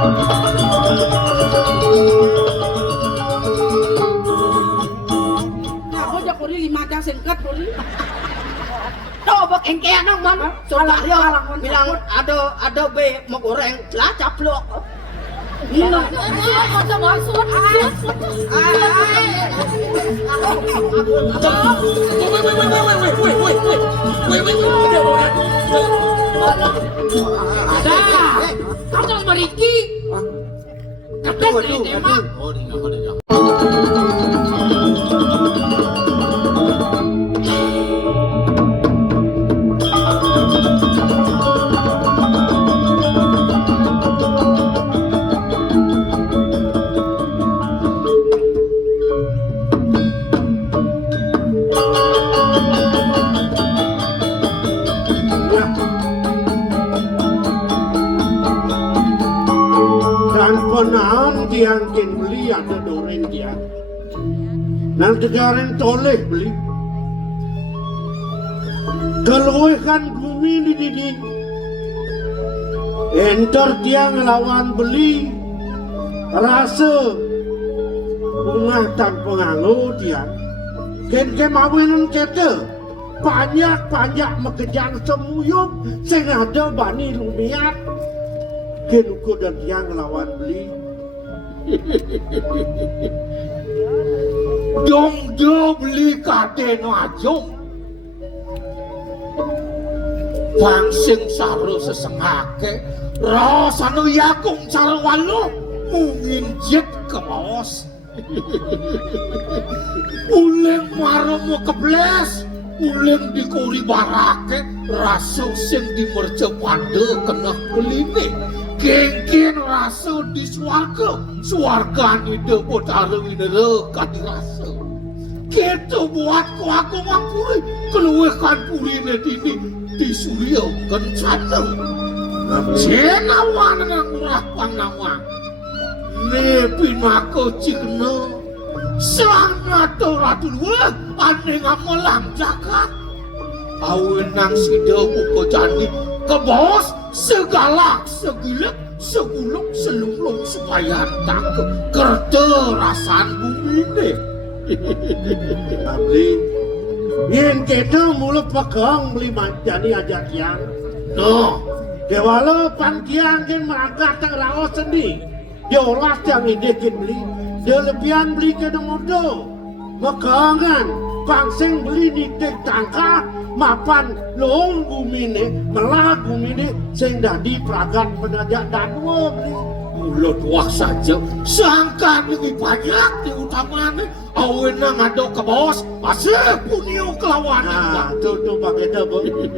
Aku aja kuri 5 jam singkat kuri. Coba kengkean dong man. Coba dia bilang ada be mau goreng lah caplok. Ini Ada masuk. Kamu jangan beriki. Ketes nih tembak. Penam tiang kin beli ada doren dia. Nang tegaren toleh beli. Keluih kan bumi di didi. Enter tiang lawan beli. Rasa bunga tanpa nganggu tiang. Ken kemawinun kete. Banyak mekejang semuyup. Sing ada bani lumiat. Kenuku dan yang lawan beli. Dong do beli kate no ajong. Pangsing saru sesengake. Rasano yakung cara walu. Mungin jet ke bos. Uleng maromo kebles. Uleng dikuri barake. Raso sing di merce pade kena keline. Kengkin rasa di suarga ni debut harus kan dirasa. Kita buat aku mampuri keluarkan puri ini di surya kencana. Cenawan yang murah panawang. Nepi nako cikna. Sangat ratu dua aneh ngamalam jakat. Awenang sida buko jani ke bos. Segala, segilek, segulung, selunglung supaya tangkep kerja rasan bumi ini. Beli, yang kita mulut pegang beli manjani aja kian. No, dewala pangkian kan merangkak tang raos sendi. Dia olah yang ini kan beli, dia lebihan beli ke demodo. Mekangan, pangsing beli di tek tangka. Mapan long bumi ni, melah bumi ni, sehingga di peragat penajak danwa beli. Mulut wah saja, sangka lebih banyak di utama ni. Awenang ada ke bos, masih punyo kelawanan. Nah, tu pakai tu,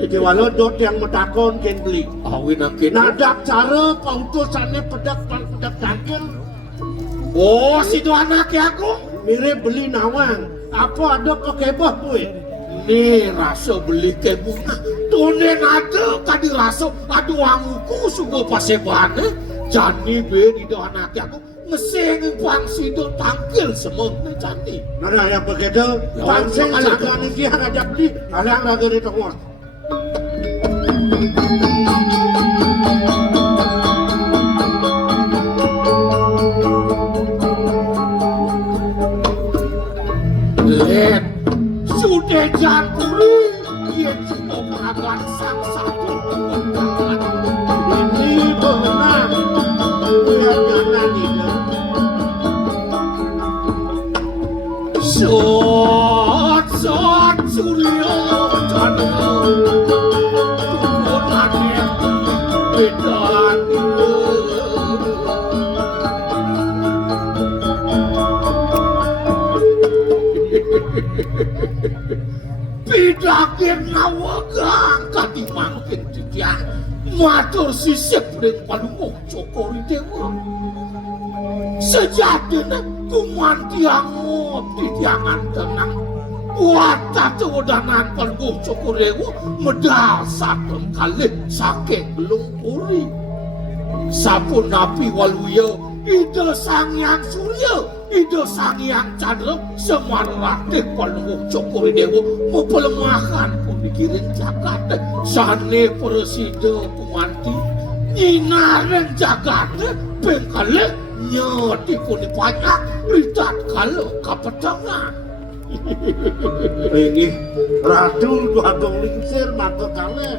kewalau dot yang metakon ken beli. Awenang ken. Nadak cara pautusan ni pedak tangkel. Oh, situ anak ya aku. Mirip beli nawang, apa ada pakai bah pun. Ni rasa beli ke bunga tunen ada kadi rasa aduh anguku sungguh pasebane jani be di doa anak aku ngeseng pangsi do tangkil semua jani nada yang begitu pangseng alagan ini yang ajak beli alang raga di tengok lihat sudah janturi dia cuma meragukan sang satu ini benar lihat kanan ini sot surya jana tukunannya bedan Pidakin nawagang kati mangkin tiga matur sisip ring palungok cokori dewa sejatinya kumantiangop di tiangan tenang buat tatu danan palungok cokori dewa medal satu kali sakit belum puri sapun napi waluyo ide sang yang surya ide sang yang candra semarate palungok cokori dewa pelemahan pemikiran jagat sane presiden kumanti Nyinaren jagate bengkale nyoti puni banyak ricat kalau kapetangan. Ini Ratu Agung Lingsir mata kale.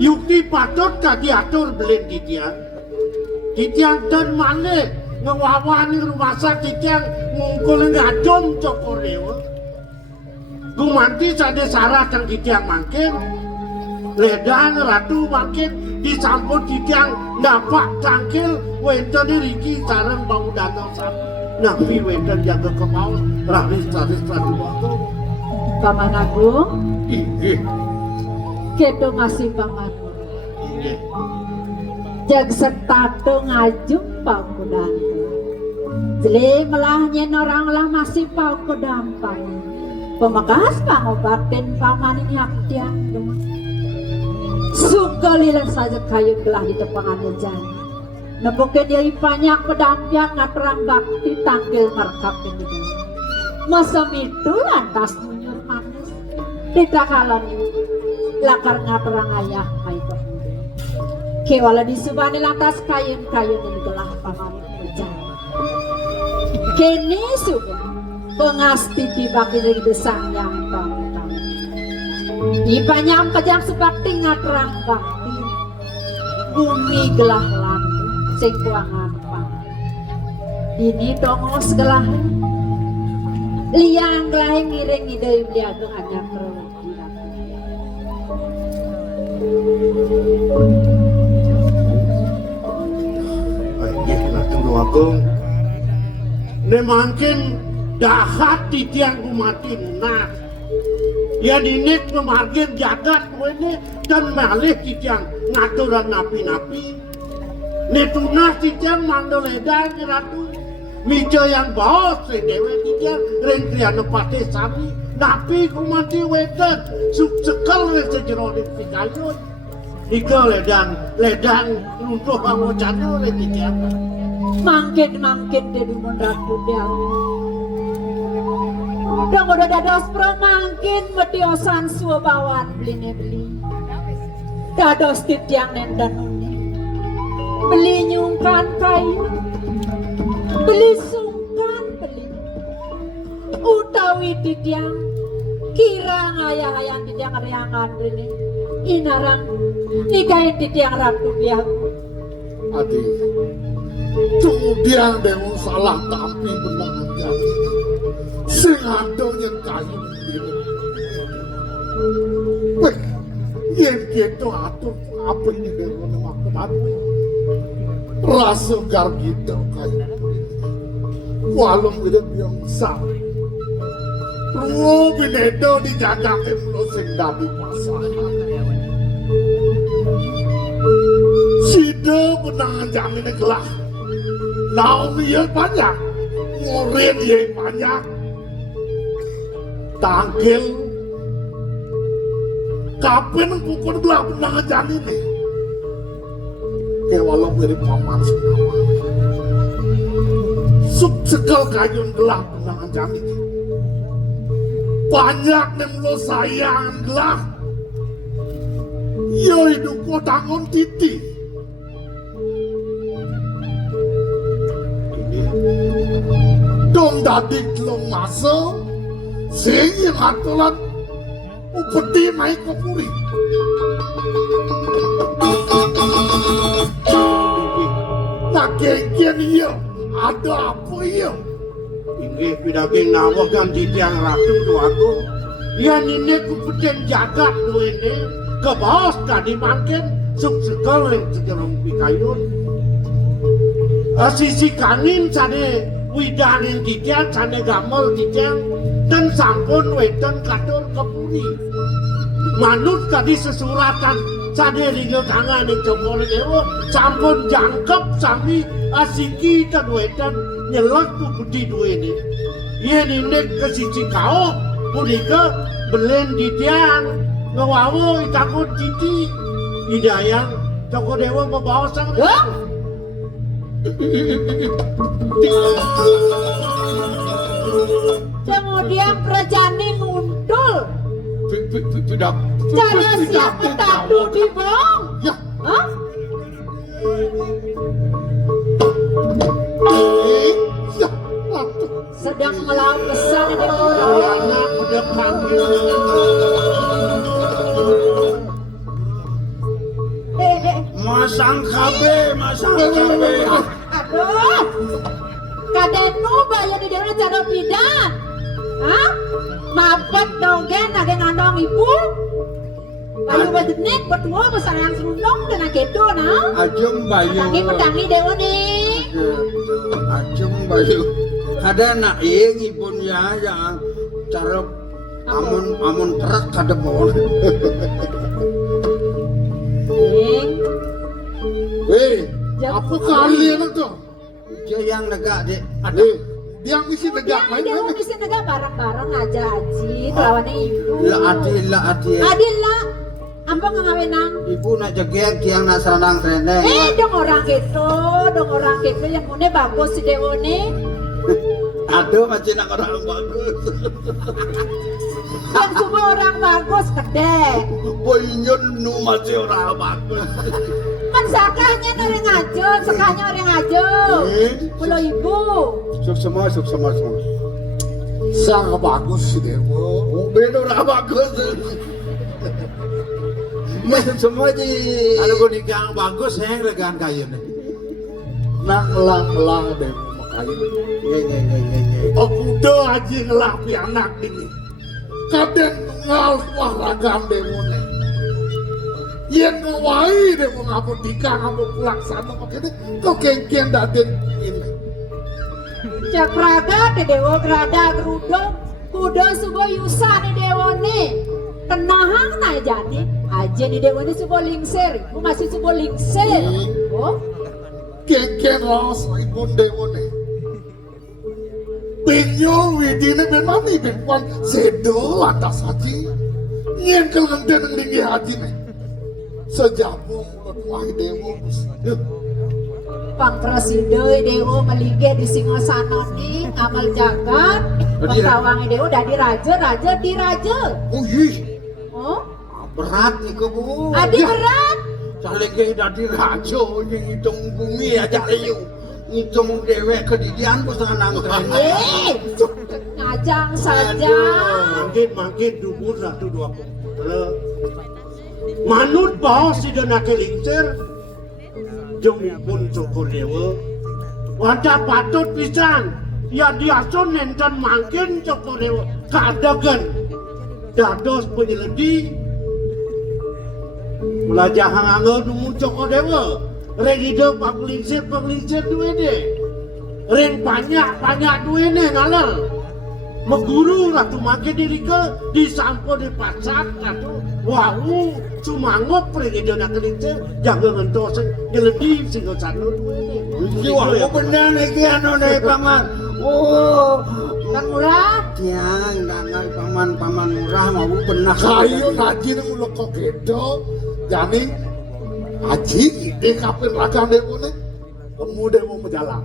Yukti patut diatur belen titiang. Titiang dan malih ngewawani rumah sakit yang ngungkul ngadom cokorewa. Gumanti sade sarah tang titiang makin. Ledan Ratu makin disambut titiang dapat tangkil wenten riki sareng bau danau sam. Nabi wenten jaga kemau raris Ratu Agung. Paman Agung, Inggih. kedo masih Paman. Inggih. Jag setato ngajung pau kudan. Jeli melahnya orang lah masih pau kudampang. Pemakas pangobatin Paman ini aktiang. Sugalilan saja kayu gelah di tepangan jalan. Nebuke dia banyak pedampian ngaterang bakti tanggil markap ini. Masa itu lantas munyur manis. Tidak kalah lakar ngaterang ayah itu. Kewala disubani lantas kayun-kayun ini gelah Paman berjalan. Kini sudah pengasti tibak dari desang yang bangun. Ipanyam kejang sebakti ngaterang bakti. Bumi gelah lantu sing kuangan pang. Ini dongos gelah. Liang gelah ngiring ide dia hanya terus. Inggih Ratu Agung. Ne mangkin dahat titiang kumati nah. Ya dinik memargin jagat ini dan malih titiang ngaturan napi-napi. Ne tunah titiang mandoledan Ratu. Mijo yang bos dewe titiang rengkriana pate sami. Napi kumati wedan sekal sejerodik pikayun. Ika ledang runtuh bangun canu titiang. Mangkin dari Ratu dia. Dong udah dados pro mangkin metiosan suabawan beli. Dados titiang nendan beli nyungkan kayu, beli sungkan beli. Utawi titiang kira ngayah-ayang titiang riangan beli. Inarang nikahin titiang Ratu dia. Adi, kemudian dengan salah tapi benar aja. Sing ado yang kayu ini. Weh, yang gitu atur apa ini dengan makan rasa gar gitu kayu. Walau hidup yang sah. Ruh binedo dijaga kemlo sing dari pasangan. Sida benang jamin gelah. Naomi yang banyak, murid yang banyak. Tangkil kapan pukul belah benang jamin ini. Kewalau dari paman senawa. Sub sekal kayun gelah benang jamin ini. Banyak yang lo sayang gelah. Yo hidup ko tangon titi. Dong dadik lo masuk. Sehingga ngatulan upeti naik ke puri. Tak kengkian iya, ada apa iya? Ini pidaging nawa kan titiang Ratu Agung. Yang ini kupeten jagat lo ini. Ke bawah tadi makin suksekal yang sejarah pikayun. Sisi kanin sade widanin titiang, sade gamel titiang. Dan sampun wedan katur kepuri. Manut kadi sesuratan sade ringgil tangan yang jokol dewa sampun jangkep sami asiki dan wedan nyelak ku budi dua ini. Ia ninek ke sisi kau punika belen ditiang ngawawo itakut titi idayang jokol dewa membawa sang Kemudian kerajaan nguntul. Tidak. Jangan siap ketadu di bawah. Ya. Hah? sedang melawan pesan di Dewa. anak udah panggil. Masang kabe. Aduh, kadenu bayar di Dewa cara pidan. Hah? Mapet donggen nage ngandong ibu. Bayu bajenik berdua besaran serundong dan gitu nah. Ajeng bayu. Pedangi Dewa nih. Ajeng bayu. Ada nak ibun ya cara amun terak kada mau. Hei, apa kalian itu? Dia yang negak dek. Dia ngisi negak main Dewa main. bisa negara bareng-bareng aja Aji lawannya ibu. La ati. Adil lah. Ampun ngawenang. Ibu nak jegek tiang nak sanang rene. Dong orang gitu yang mune bagus si Dewa nih. Aduh macam nak orang bagus. Yang semua orang bagus gede. Boynyun nu masih orang bagus. Kan sakahnya orang ngajo, sakahnya orang ngajo. Pulau ibu. Suk semua. Sangat bagus sih Dewo. Beda orang bagus. Masuk semua je. Ada gue nikah yang bagus yang regan kayu nih. Nak melang Dewo makayu. Oh udah aja ngelapi anak ini. Kadang ngalwah ragam Dewo nih. Yang ngawai Dewo ngapun nikah ngapun pulang sama makanya kok kengkian daden ini. Cak raga di Dewa gerada gerudung. Kuda subuh yusa di Dewa nih. Tenahang na jadi. Aja di Dewa ini subuh lingser. Ku masih subuh lingser. Oh. Kengkian ros ibu Dewo nih. Pinyo widine benmani benpuan sedo lantas haji. Nyengkel ngenden nglingi haji nih. Sejabung mulut wahi Dewo. Pang Presiden Dewa melinggih di Singosana nih amal jagat. Pengtawangi Dewa dari raja di raja. Oh, Berat iku bu. adi berat. Saling ke dadi rajo yang hitung bumi aja liu. Hitung dewek kedidian pesanan rene. Ngajang saja. Makin dubur 1-2 manut bahwa si dona kelingcer jempun syukur Dewa wadah patut pisan ya diasun nenten makin syukur Dewa kaadagan dados penyeledi mulajah hangangga nunggu syukur Dewa reng hidup penglingsir duwe deh reng banyak duwe deh ngalar meguru ratu makin diri ke disampo di pasar ratu wau cumangop pergi dona kelintir jangan ngentos nyeledi singgo sanu duwe Iki wah bener iki anu nih paman. Oh, Kang Murah. tiang dangai paman murah mau benar. kayu ngaji nang ulo kok gedo jani haji ide kapir ragam Dewo nih pemuda mau menjalan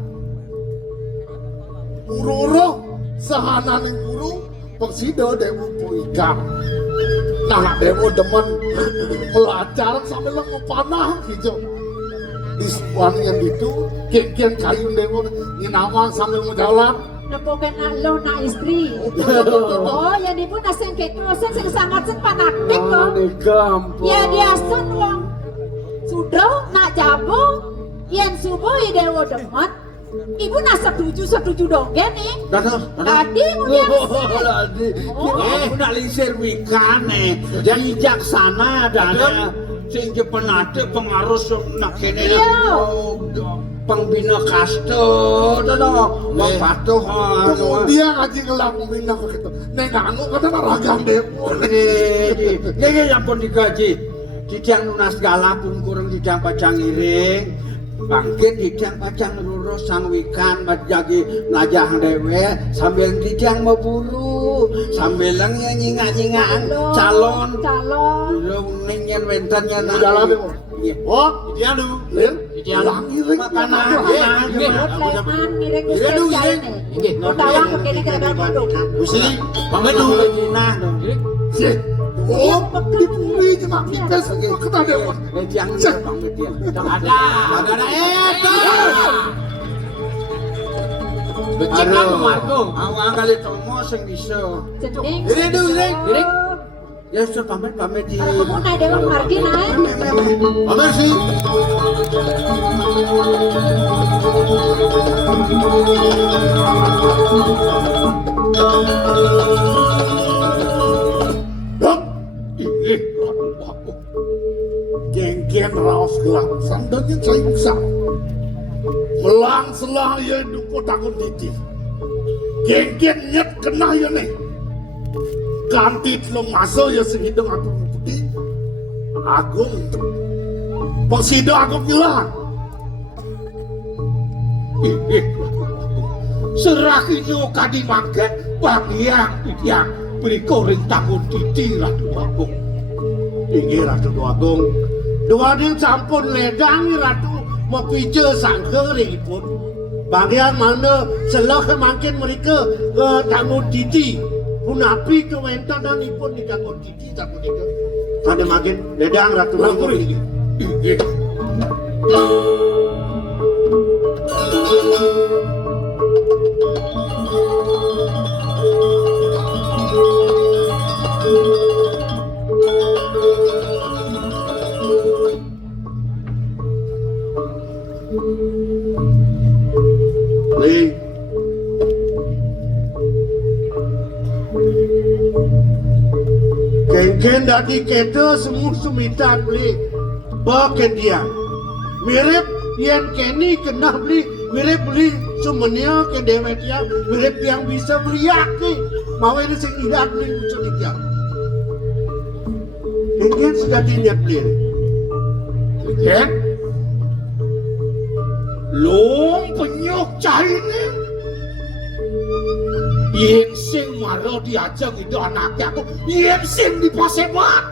ururo sahana ning guru pengsido Dewo puikan nah Dewo demen belajar sambil panah hijau di sebuah yang itu kian kayu Dewo nginawan sambil menjalan Nepoken lo na istri. Oh, ya di pun aseng kekosen sing sangat sen panaktik kok. Gampang. Ya dia sun wong. Sudah nak jabo yen subuh Dewa demet. Ibu nak setuju dong nih. Tadi kemudian Tadi kita nak lisir wikane. Jadi jaksana dan sing penate pengaruh nak kene pengbina kasto dono wong patuh kemudian ngaji ngelaku bina begitu neng anu kata ragam Dewo ini yang pun digaji didang lunas segala pungkurang didang pacang iring bangkit didang pacang lurus sang wikan majagi najah dewe sambil didang memburu sambil nyinga-nyingaan calon ningin wentannya jalan Dewo oh dia lu lir jalan iring makanan Leman ngiring Gusti Jai nih. Tawang kene kira kodok. Gusti pangedu nah oh dipuli cuma kita semua kena Dewo jangan panggil dia ada Becik kan Marco. Awang kali tomo sing bisa. Cening. Diri dulu, diri. Diri. Ya sudah pamit di. Ada kamu na dewan margi na. Pamit sih. Dok, ini aku. Genggen raos gelap sandalnya saya bisa. Melang selang ya duko takut titi. Genggen nyet kena ya nih. Ganti telung masuk ya sing hidung aku putih. Agung. Pesido aku bilang. Serakinyo kadi mangket bagian yang beriko rintangun titi Ratu Agung. Ini Ratu Agung. Dua din sampun ledang Ratu mau pijau sangkering pun. Bagian mana selah makin mereka ke tanggung titi. Punapi tu mentor dan ipun di tanggung titi takut itu. Ada makin ledang Ratu Agung ini. Lee. Kengken dati keto semua sumitan beli baken dia mirip yang keni kena beli mirip beli sumenya ke dewet ya mirip yang bisa melihat nih mau ini sing lihat nih ucap dia kengken sudah diniat beli kengken long penyok cahine yang sing maro diajak itu anaknya aku yang sing di paseban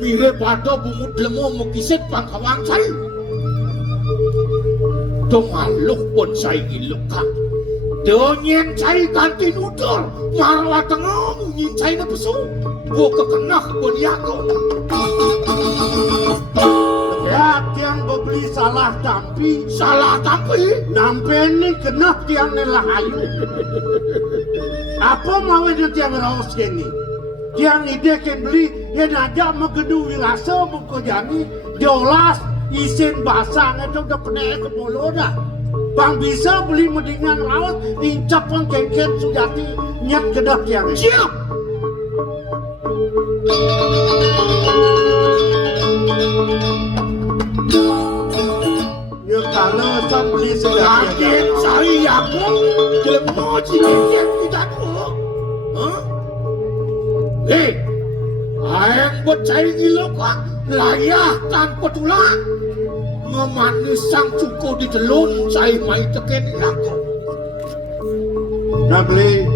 mirip pada bumut lemo mukisit pangkawang saya dong aluk pun saya ilukkan donyen saya ganti nudor marwa tengah nyin saya na pesu buka kena pun yaku ya tiang beli salah tampi nampi ini kena tiang nelahayu apa mau itu tiang raus kini tiang ide kan beli yang aja mau gedung wirasa buku jani jolas isin basang itu udah kena ke mulut dah bang bisa beli mendingan raus incap pun kengken sujati nyat kedap tiang siap ya kalau saya beli sejati saya pun jelmo cikik kita tuh ayang buat cari gila kok layah tanpa tulang memanis sang cukup di telun saya mai teken aku nah beli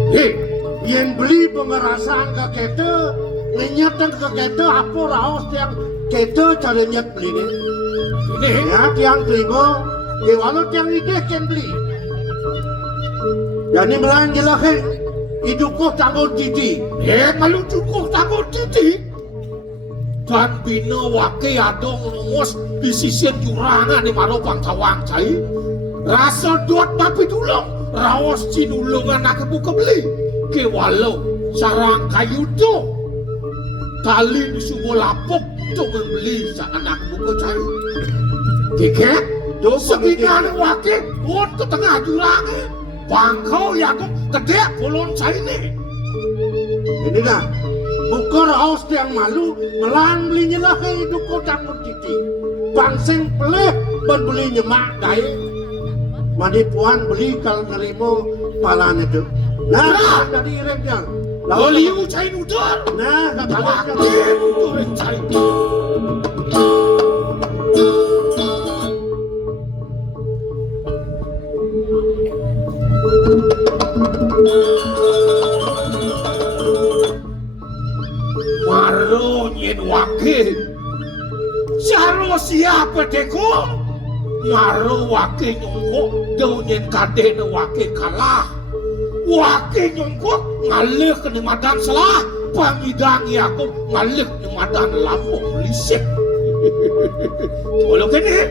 yang beli pemerasan ke kita menyatan ke kita apa raos yang kita cari nyat beli ini ya tiang terima di walau tiang ide kan beli jadi belan gila kan hidupku tanggung titi malu cukup tanggung titi dan bina wake adong ngomos di sisi jurangan di maro pangkawang cai rasa duat tapi dulung rawas cinulungan aku buka beli ke walau sarang kayu tu tali di subuh lapuk tu membeli saat anak buka cai tiket seginan wake pun ke tengah jurangan bangkau ya tu kedek kolon cai ni ini dah bukan raus yang malu melan belinya lah kayak hidup kota titi bangseng pelih berbeli nyemak daya mandi puan beli kalau nerimo palan itu nah dari iremnya lalu liu cai nudar nah kata dia cai Maro nyen wakil Saro siapa deko Maro wakil nyongko Dau nyen kade na wakil kalah Wakil nyongko ngalih ke nemadan salah Pangidangi aku ngalih nemadan lambung lisik Walau kini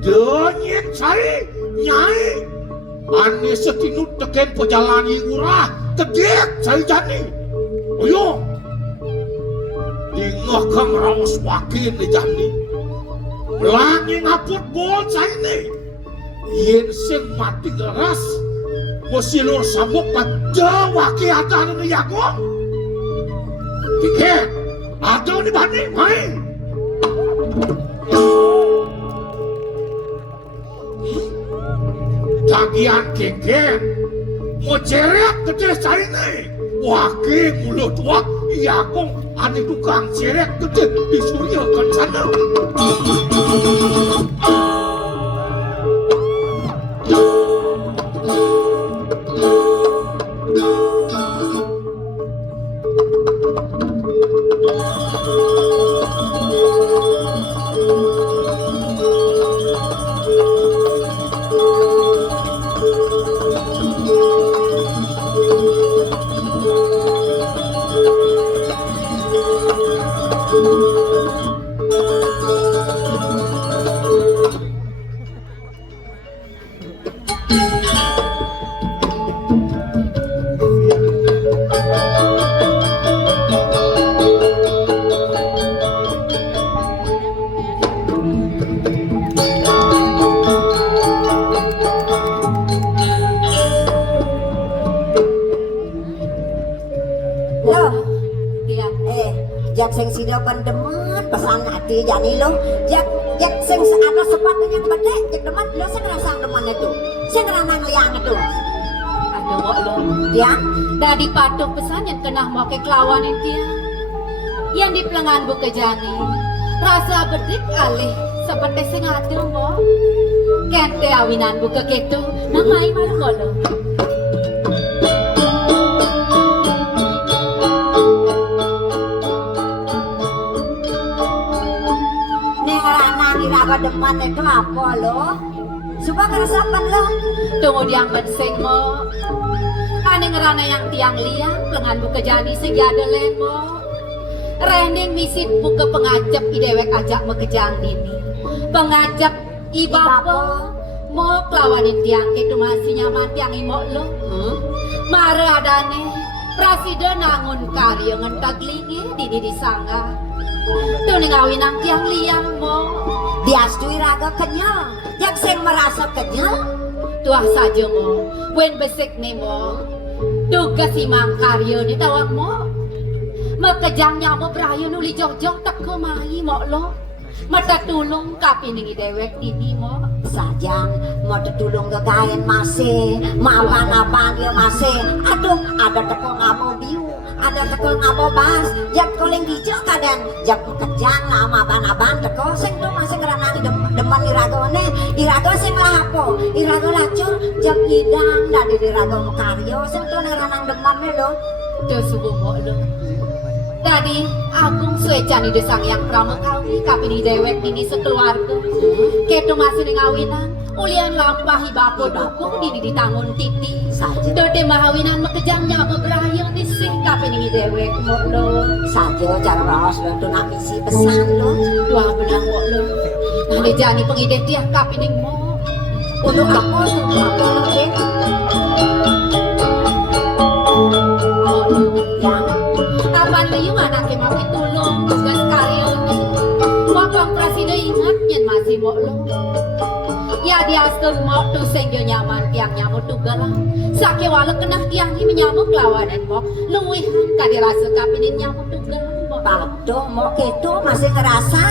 Dau nyen cari nyai Ani setinut teken pejalani urah kedik saya jani. Oyo. Dingah kang raos wakin ni jani. Langi ngaput bol saya ni. Yen sing mati geras. Mosilor sabuk pada waki ada ni yagong. Tiket ada ni bani main. Tagihan keket mau cerek gede saya ni. Waki mulut wak yagong ani tukang cerek gede disuryakan sana. Jak sing sida pendemen pesan hati jani lo. Jak sing ana sepatu yang gede, jak demen lo sing ngrasa demen itu. Sing ngrana ngliang itu. Aduh kok lo. Ya, Dadi patuh pesan yang kena mau ke kelawan itu ya. Yang di pelengan buka jani. Rasa bedik alih seperti sing adu mo. Kente awinan buka ketu. Namai malu kok lo. Iraga demen itu apa lo? Suka ngerasakan lo? Tunggu diang bensing mo. Ane ngerana yang tiang liang, pelengan buka jani segiada lemo. Rending misit buka pengajap idewek ajak mekejang dini. Pengajap ibapo. Mo kelawanin tiang itu masih nyaman tiang imok lo. Mara adane. Presiden nangun karya ngentaglingi dini disangga. Tuh ngawin ang tiang liang mo. Diastui raga kenyal. Jak sing merasa kenyal. Tuah saja mo. Wen besik ni mo. Duga si mang karya ni tawag mo. Makejangnya mo berayo nuli jong-jong tak kemai mo lo. Mata tulung kapi ningi dewek dini mo. Sajang mau ditulung gegayen masih. Mapan-apan dia masih. Aduh, ada teko ngamo biu. Ada teko ngamo bas. Jak koling hijau kadang. Jak kejang lama ban-aban teko. Sing tuh masih ngeranani depan irago ne. Irago sing lapo. Irago lacur. Jak hidang dari irago karyo. Sing tuh ngeranang depan me lo. Tuh subuh mo lo. Tadi Agung suecan di desang yang pramukawi kapini dewek ini sekeluarga. Ketu masih di ngawinan, ulian lampahi bapo dukung dini ditangun titi. Saja. Dode mahawinan mekejangnya beberaya di sih kapini dewek mo lo. Saja cara raos lo tuh nak misi pesan lo. Dua benang mo lo. Nade jani pengide tiang kapini mo. Untuk apa lo cek? Mo lo. Yang Kapan liu anak mau ditulung tugas karyo ni. Wapang presiden ingat nyen masih mo lo. Ya dia askel mo tu sehingga nyaman tiang nyamuk tugalah. Sakit walau kena tiang ini menyamuk lawanan mo. Luwihan kadirasa kapinin nyamuk tugal mo. patuh mau ketu masih ngerasa.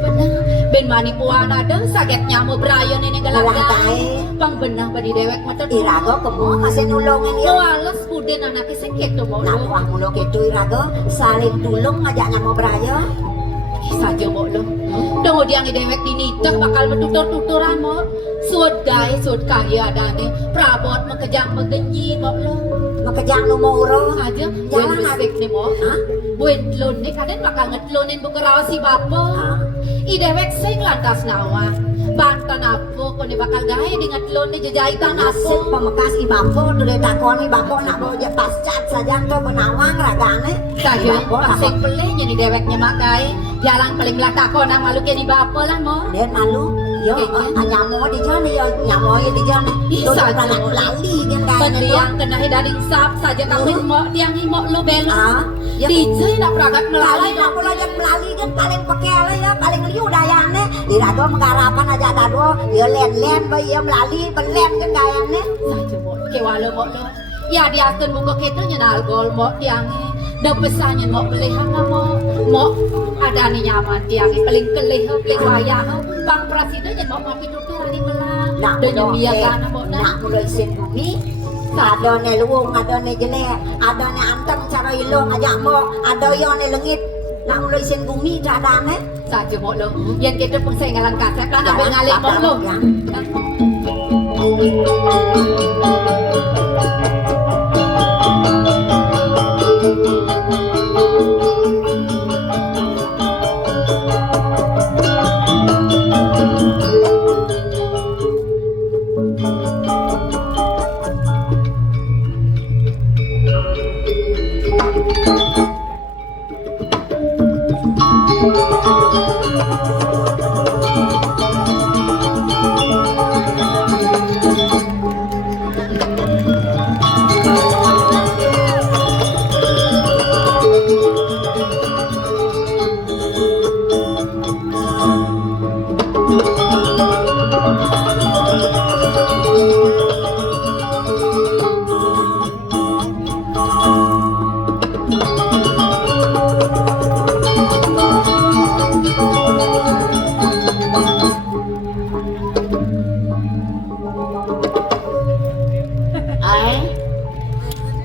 Benar. Ben manipuan ada sakit nyamuk berayon ini Gelang galak. tae. Pang benah badi dewek mata Irago kemu masih nulungin ya. Walas puden anaknya sakit tu mo Nak lo. uang mulu ketu irago saling tulung ngajaknya mau beraya. Saja mo lo. Tunggu dia ngidewek dinitah bakal bertutur-tuturan mo. Suod guys, suod karya adane. Prabot mekejang megenyi mo lo. Makejang nu mau uro. Saja, Jalan buen besik ni mo. Hah? Buen tlon ni kaden bakal ngetlonin buka rawa si bapo. Hah? Idewek sing lantas nawa. Bantan ako ko ni bakal gaya di ngetlon ni jajahitan Nasib ako. pemekas ibapo tuh takoni bapo nak bawa pascat saja tuh benawang ragane. Saja, Ibapo pasik takon pelih jadi deweknya makai. Jalan paling latak ko nang malu kini bapo lah mo. den malu. Yo, nyamo di jana yo, nyamo di jana. Itu anak lali kan kayak Pendiang kena dari sap saja tapi mau tiang himo lo belo. ya DJ nak peragat Kali melalui aku lagi melalui kan paling pakai ya paling liu dayane. Di rado menggarapan aja rado, ya len bayi melalui belen kan kayaknya. saja mau kewalo mau lo. Ya dia akan buka kita nyenal gol mau tiang dah pesannya mau beli hanga mau ada nih nyaman tiang paling kelih ke wayah bang presiden yang mau pintu hari melang Nak dan biarkan mau nak mulai sen bumi. Ada ne luung, ada ne jelek, ada ne anteng cara ilong aja mo, ada yo ne lengit. Nak mulai sen bumi ada ne. saja mau lo yang kita pengsengalan kasep lah nak ngalih mau lo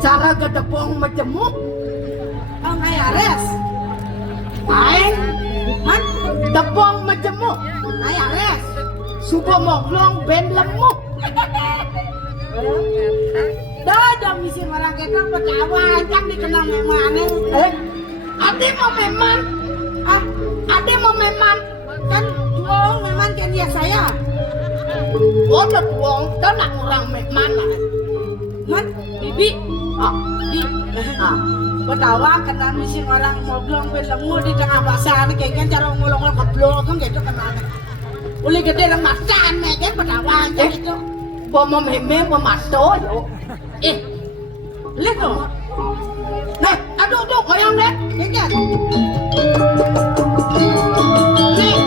cara gedepong majemuk ngai ares aing man depong majemuk ngai ares supo moglong ben lemuk dah misi orang kita pekawan kan dikenal memane ade mau meman ade mau meman kan tuong meman kan dia saya ada tuong dan nak orang meman man bibi Betawa kena misi orang ngoblong belemu di tengah pasar kayak cara ngolong-ngolong keblok kan gitu kenal. Uli gede orang macan meja betawa aja gitu. Bomo meme pemato yo. Lihat tuh. Nih, aduh tuh goyang deh. Keket. Nih.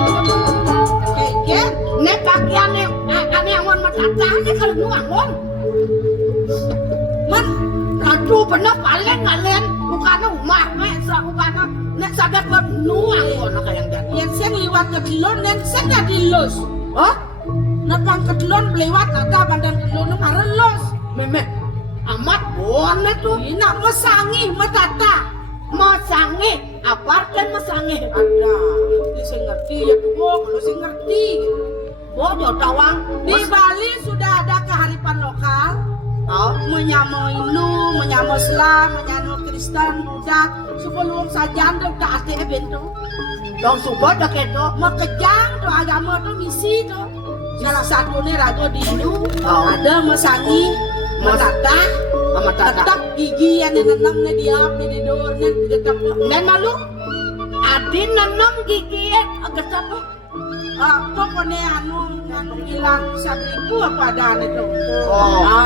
Keket. Nih pakaian nih aneh awan matata nih kalau nuangon. Man aduh bener paling ngalen bukan rumah nek bukan nek sadar nuang ngono kayak yang sen liwat ke dilon dan sen jadi los nepang ke dilon lewat ada badan dilon ngarelos meme amat bonne tuh nak mesangi matata mesangi aparkan mesangi ada dia sing ngerti ya tuh kalau sing ngerti yo tawang di Bali sudah ada kearifan lokal menyamo Hindu, menyamo Islam, menyamo Kristen, Buddha, sebelum sajian tu tak ada bentuk. Dong subot dah keto, mekejang tu agama tu misi tu. Salah satu ni raja di Hindu, ada mesangi, matata, tetap gigi yang nanam ni diam, ni dor, ni tetap. Nen malu, adi nanam gigi tetap. Pokoknya anu hilang 1.000 apa ada itu.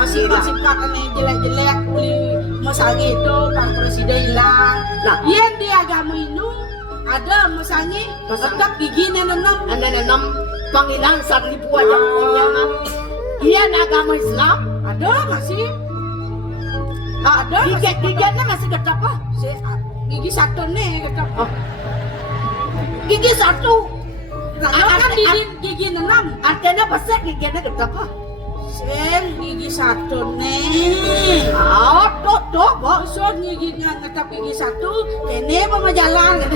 Sifat-sifat aneh jelek-jelek boleh mesangi itu Pak Presiden hilang. Nah, yang di agama Hindu ada mesangi tetap gigi nenenam. Nenenam panggilan 1.000 aja punya. Iya agama Islam ada masih. Ada gigi-giginya masih tetap apa? Gigi satu nih tetap. Gigi satu. Kan gigi 6 artinya besar giginya gede apa? Sen gigi 1 nih. Tuh, bosan giginya tetap gigi 1. Ini mau jalan.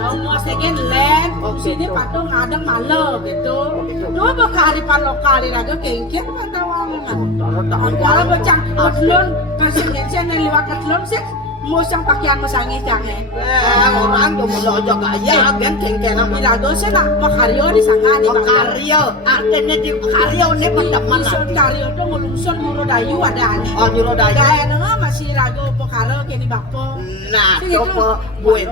Nomor second land. Sini patung ada malu gitu. Coba kearifan lokal ini aja kengkir tawang. Kalau bacang ketelun kasih ngecen lewat ketelun sih. Musang pakaian mesangi jangan. Orang tuh mau aja kaya kan kengkenam ilago sih nak makario di sana di makario. Artinya di makario nih pendaman. Di makario tuh ngulungsun Nyurodayu ada nih. Nyurodayu. Gaya nama si rago pokaro kini bapo. Nah, Sing itu. coba buat.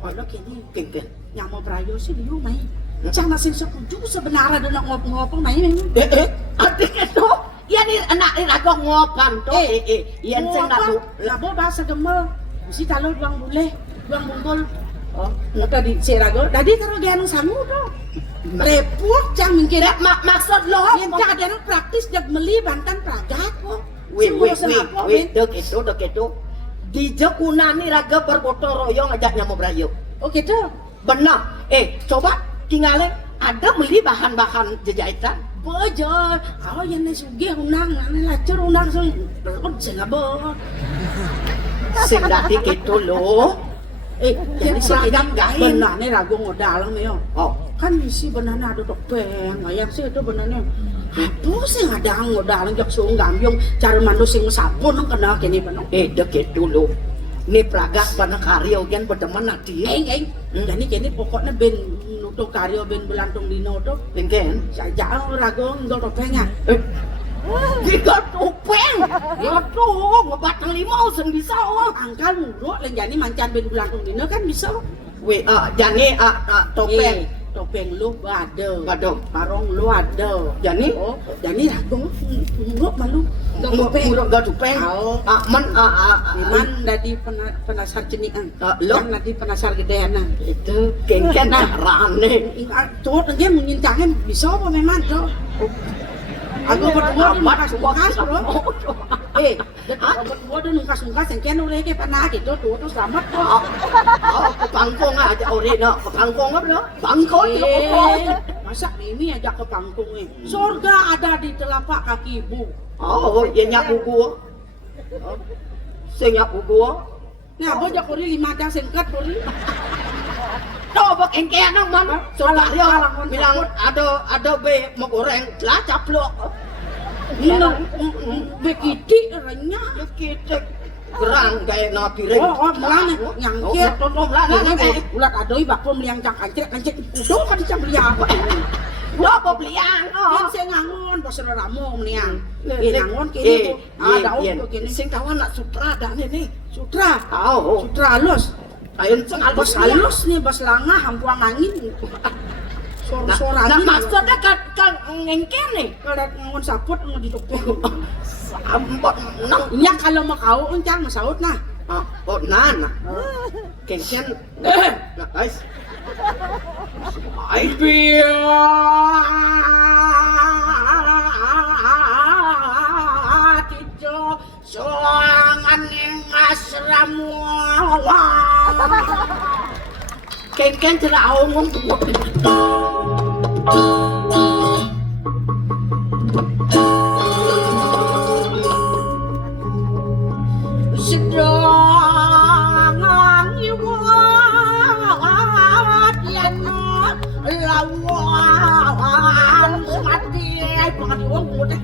Ono kini Kengken. nyamo prayo sih di rumah. Cana sing setuju sebenarnya ada ngop-ngop main. Adik itu. Iya nih anak ini rago ngopan tuh. Iya sing nak Labo bahasa gemel. Si kalau duang boleh, duang bungkul. Oh, tadi si rago. Tadi kalau dia anu sangu tuh. Repot cang mungkin. Maksud lo Yang ada anu praktis jak meli bantan pragat kok. Wait, dek itu. Di Jekunani raga bergotong royong ajaknya mau berayu. Oh gitu. Benar. Coba tinggalin ada beli bahan-bahan jajahitan. Bojo, kalau yang sugih unang, ane lacur unang sing belum sengabot. Sing dadi gitu loh. Jadi seragam gain. Benar nih ragu modal yo. Oh, Kan isi benarnya ada topeng, ayam sih itu benarnya. Apa sih ada modal jak sung gambyong cara mandu sing sabun kenal kini benar. dek gitu loh. Ini pragat pada karyo kan berteman nanti. Jadi kini pokoknya ben nutup karyo ben belantung dino tuh. Pengen. Saja ragu nggak topengnya. Tiga topeng. Ya tuh, ngebatang limau sing bisa oh. Angkal muruk lain jadi mancan ben belantung dino kan bisa. Jani topeng. Topeng lu ada. Badong. Parong lu ada. Jani Jadi ragu muruk malu. muruk gak topeng. Iman dari penasar cenian. Lo? Yang nanti penasar gedean. Itu kengken rane. Tuh dia menyintangin bisa apa memang tuh. Aku berdua di mukas bro. Berdua di mukas yang kena oleh ke panah gitu tuh selamat kok. Ke pangkong aja orino, ke pangkong apa? Pangkong Masa Mimi ajak ke pangkungnya. Surga ada di telapak kaki ibu. Oh, dia nyapu gua. Saya nyapu gua. Nah, abang jak kuri 5 jam singkat kuri. Coba kengken dong, man. Soalnya bilang ada be mau goreng lah caplok. Ini begitu renyah. Kita gerang kayak napi ring. Melane nyangkir. Ulat adoi bakpo meliang cang kancik udah kan dicam beliang. Apa beliang? Yang saya ngangon pas ramu meliang. Ngangon kini ada kini. Sing kawan nak sutra dah ni. Sutra. Oh, Sutra halus. ayun sing Bos halus nih bos langah hampuang angin. Suara Nah, angin. maksudnya kan ngengken nih. Kalau ngangon saput mau ditopeng. Sambot nang. Nya kalau mau kau uncang masaut nah. Oh, nana. Kengken. Nah, guys. Ay, Tijo soangan yang asramu. Kengken cera ngomong Sedangan iwat yang lawan semati banget wong muda.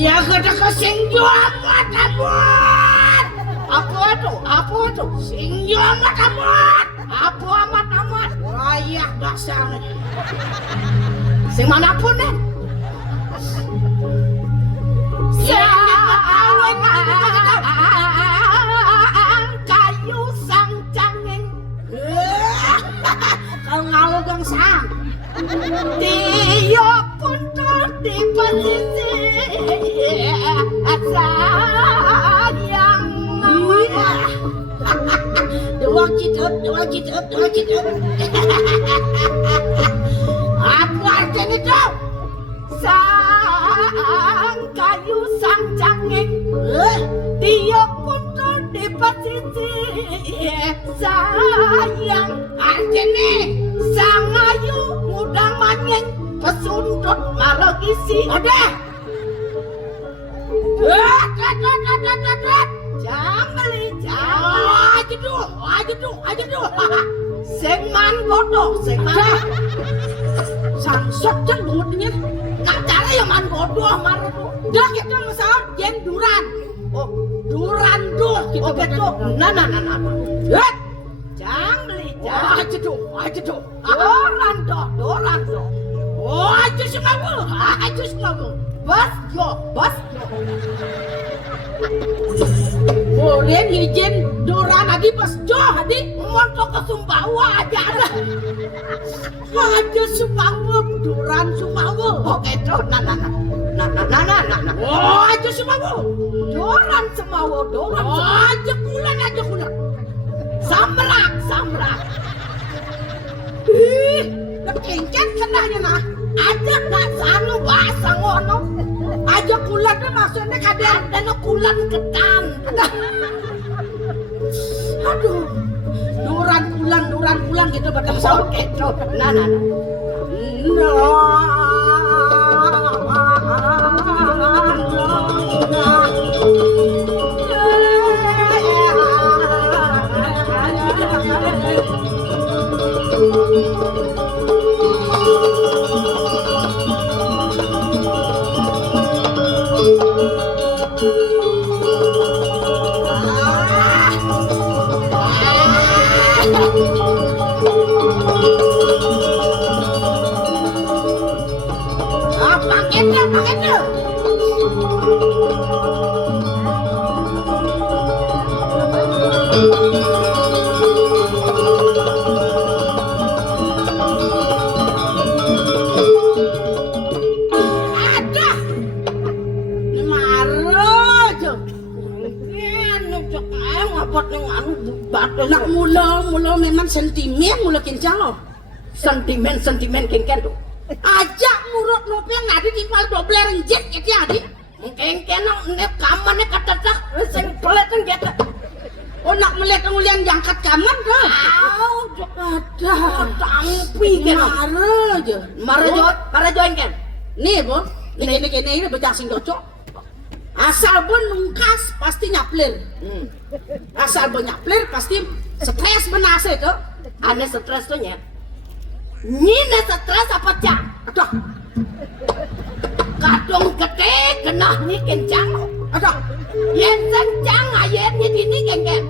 Ya kata kesingju amat amat. Apa tuh? Singju amat amat. Apa amat. Layak dasar. Sing manapun nih. Kayu sang cangeng. Kalau ngau gang sang. Dia pun di posisi sayang. doang cidep. Apa artinya itu? Sang kayu sang cangeng, tiap puntur di pesisi sayang. Artinya sang ayu muda manyeng, pesundut maragisi. Udah. Aja dulu. Sengman bodoh, sengman. Sangsot kan bungutnya. Nak cara yang man bodoh marah tuh. Dah kita masalah jen duran. Oh, duran tuh. Oke tuh. Nah. Jangan beli, aja tuh. Doran tuh. Oh, aja semua bu. Bas jo. Boleh izin duran adi pas jo adi montok ke Sumbawa aja lah. Aja Sumbawa duran Sumbawa. Oke tuh, nah. Oh, aja Sumbawa. Duran Sumbawa. Oh, aja kulan. Samrak. Ih, kekencet kenanya nah. Aja gak sanu bahasa ngono. Aja kulan tuh maksudnya kadang ada kulan ketan. Aduh. Duran kulan gitu bakal soket tuh. Nah. Pakai tuh. Nak mula memang sentimen mula kencang loh. Sentimen kencang tuh. Ajak murut nopi yang ngadi timpal dobler renjet gitu adi. Mengkengken ne kamarnya katatak sing peleten gitu. Oh nak melihat ngulian jangkat kamar tuh. Ada tampi kan. Mara jo kan. Nih bu, ini bejak sing cocok. Asal pun nungkas pasti nyaplir. Asal pun nyaplir pasti stres benase itu. Aneh stres tuh nya. Nyine stres apa cang? Aduh. Kadung gede kena ni kencang. Aduh. Yen kencang ayatnya gini kengken.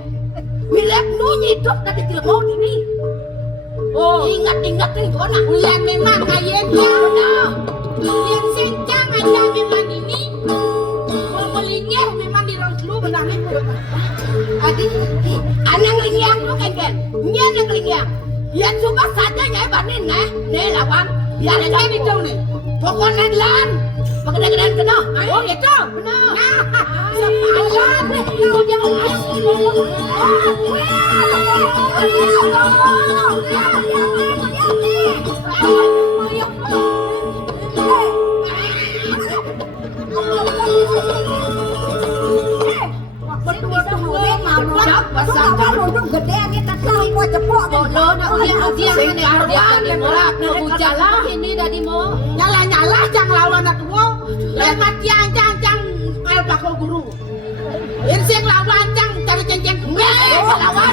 Milek nu hidup dari cilmau ini. Oh, ingat nih gua nak ulan memang ayatnya. Yen kencang aja memang ini. Melingnya memang di rong lu benar nih. Adi, anang lingyang lu kengken. Nya nang lingyang. Ya coba saja ya banin nih lawan. Ya ada di dong nih. Pokoknya lan. Pegede-gedean kena. Oh itu. Benar. Sepalan nih. Kau jangan asli. Berdua-dua mampu pasang untuk gedean kita tahu mau cepok bodoh nak dia hujan ini dari mau nyala jangan lawan aku lemat jang pel pakau guru insing lawan jang cari cengceng lawan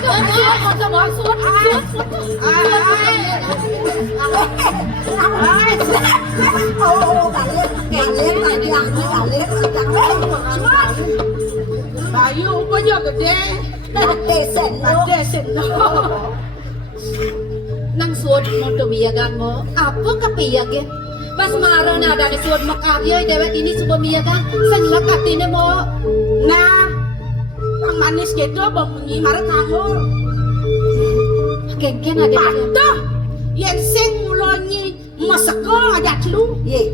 Bayu apa juga gede Ade seno nang suod mo tumiyagan mo apa kapiyagin pas mara na dari suod makaryo dewek ini subo miyagan sanglak atine mo nah ang manis gitu bemunyi marah kamu kengken ada patuh yang sing mulonyi masako aja lu Ye.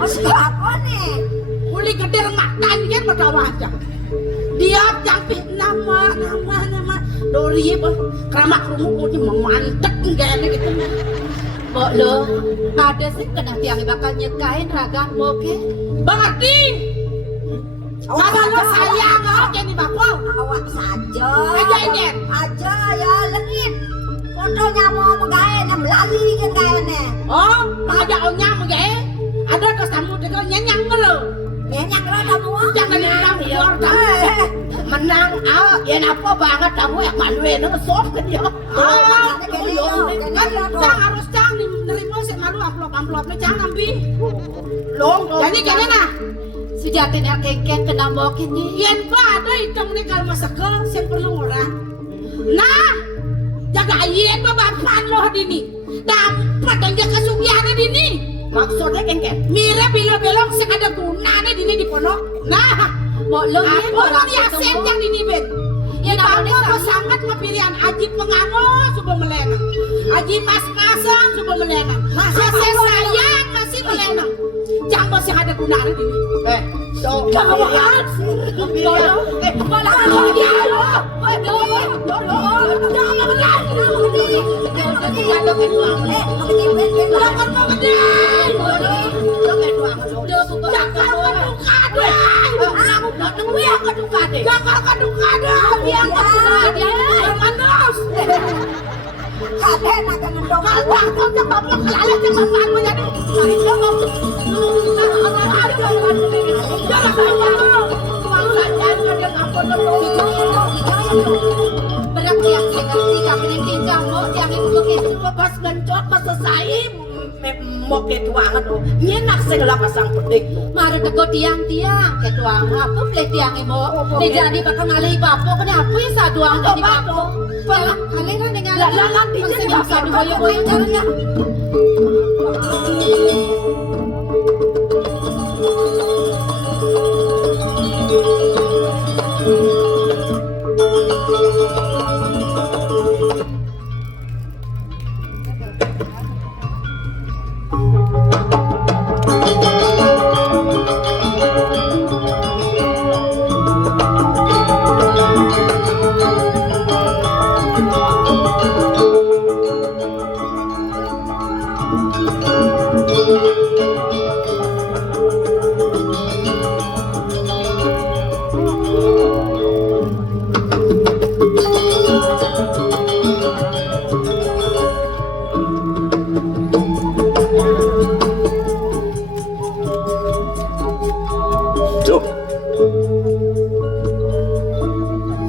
Masuk apa nih? uli gede rematan kan pada wajah dia jampi nama Dori apa? Keramak rumah ini memantek gini gitu. Mbok lo, ada sih kena tiang bakal nyekain ragam moke. Bang Ardi, kalau lo sayang oke nih bapak. Awak saja. Aja ini. Aja ya lengit. Fotonya mau menggaen melalui kan gaennya. Oh, ngajak onyang mengge. Ada kesamu dengan nyenyang lo. Nyenyang lo kamu. Jangan menang biar kamu menang. Ya apa banget kamu yang maluin soft kan ya. Kan harus cang nerima sih malu amplopnya jangan ambil. Long, jadi kayaknya nah. Sejatinya kengkeng kena moke nih. Yen pa ada itong ni kalau masaka siyang perlu orang. Nah, jaga yen pa bapan lo dini. Dapat ang kasugyana dini. Maksudnya kengkeng. Mira bilo-bilong sing ada gunanya dini di pondok. Nah, Mbok lo yen ako orang ni asem yang dini ben. Ya Ako namanya ko sangat mapilian Aji pengango sudah melenang. Aji mas-masan sudah melenang. Masih sayang masih melenang. Jangan masih ada gunanya dini. Kawan. Kaden akan mendong. Berak tiang ngerti kami tinggal mo tiang itu gitu pas gencot pas selesai Mau ketuangan lo, nyenak segala pasang pedik lo. mari teko tiang-tiang ketua apa boleh tiang mo di jadi bakal ngalih bapo kenapa ya saduang di bapo pala aliran dengan Lalan di jadi bapo boyo-boyo caranya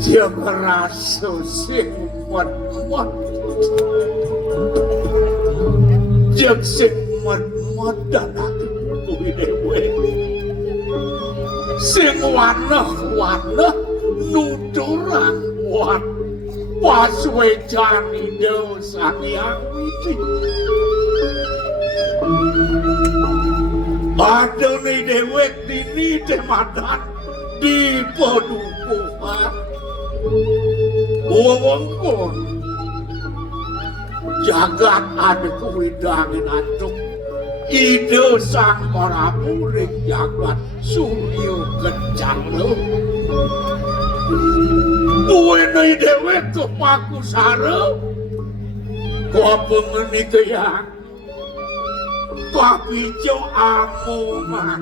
Dia merasa sing mat-mat. Dia sing mat-mat dan aku kuwi dewe. Sing wanah-wanah nuturang wat. Pas wejani dosa yang witi. Ada nih dewek dini temadan di padukuhan. Wongkon jagat ada kuwidangin atuk ide sang Prabu ring jagat Surya Kencana. Buene dhewek kepaku sare kok pengeni kaya kapijo amoman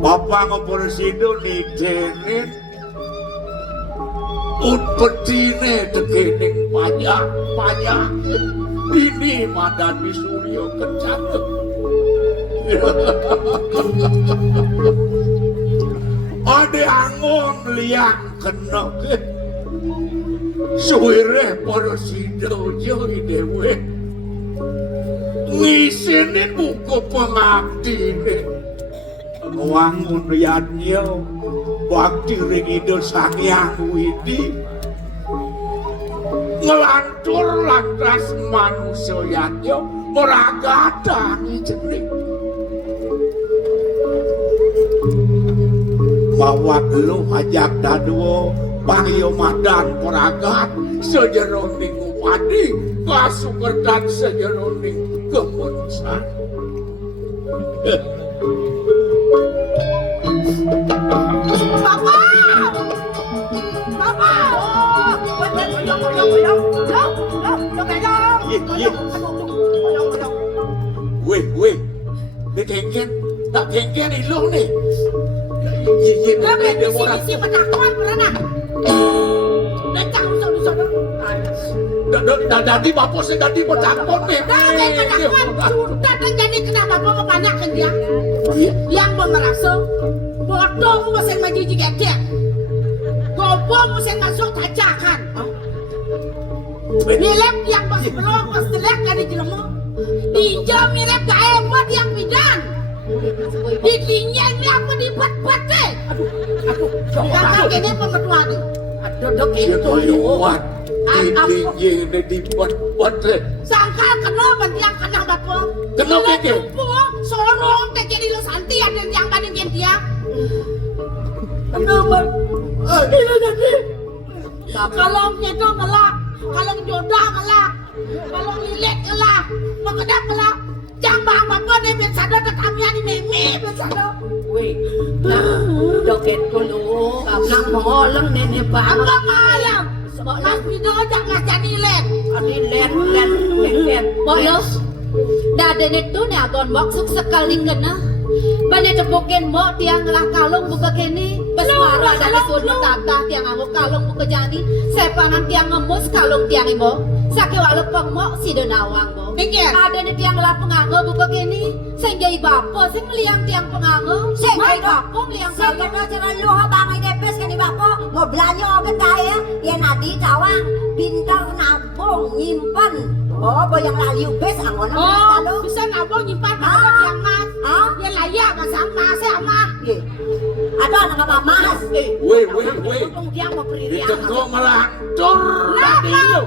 Bapak ngopresido ni denet utpetine tekening pajak dini madani Surya Kencana. Ade angon liang kena ke suwire para sidojo dewe ngisinin buku pengabdine wangun yanyo bakti ring Ida Sang Hyang Widi ngelantur lantas manusia yanyo meragadani jening bahwa lu ajak dadwo pangyo madan peragat sejeroning upadi kasukertan sejeroning kemunsan. kengken, tak kengken iluh nih. Yin Tapi dia orang. misi penakluan pernah. Datang usah-usah. Dadi bapak sih dadi bercampur nih. Tapi penakluan sudah terjadi kenapa mau kebanyakan dia? Yang merasa bodoh mesin maju juga dia. Gopo mesin masuk tajakan. Mirip yang masih belum selek dari jelemu. Tinjau mirip gaemot yang bidan. Dikinyai ni apa dibuat-buat deh. Kakak ini pemertuan ni. Aduh, Itu lewat. Tinggi ini dibuat-buat deh. Sangka kena bantiang kena bapa. Kena keke? Sorong teke di lo santi ada yang bandingin dia. Kenapa? Ini jadi. Kalau nyedo ngelak, kalau jodoh ngelak, kalau lilit ngelak, mengedak ngelak. Jambang bapa ni bersado tetamian ni memi bersado. Weh, doket dulu. Nak malam nenek bang. Apa malam? Mas video jangan jadi len. Adi len. Boleh. Dah ada tu ni agon maksud sekali kena. Banyak tepukin mo tiang lah kalung buka kini. Besmara dari sudut tata tiang amuk kalung buka jani. Sepangan tiang ngemus kalung tiang imo. Sakit walau pemok si donawang mo. Pikir. Ada ni tiang lah penganggo buka kini. Senjai bapa sing meliang tiang penganggo. Senjai bapa meliang Saya kalung. kena cara lu bangai depes kan bapak mau belanja orang kaya ya nadi cawang pintar nabung nyimpan boyang laliu bes angon Oh, bisa nabung nyimpan pada tiang mas. Ah? Ya layak masang mas ya mah. Ada anak apa mas Weh. Untung dia mau beri Itu kau melantur tadi lu.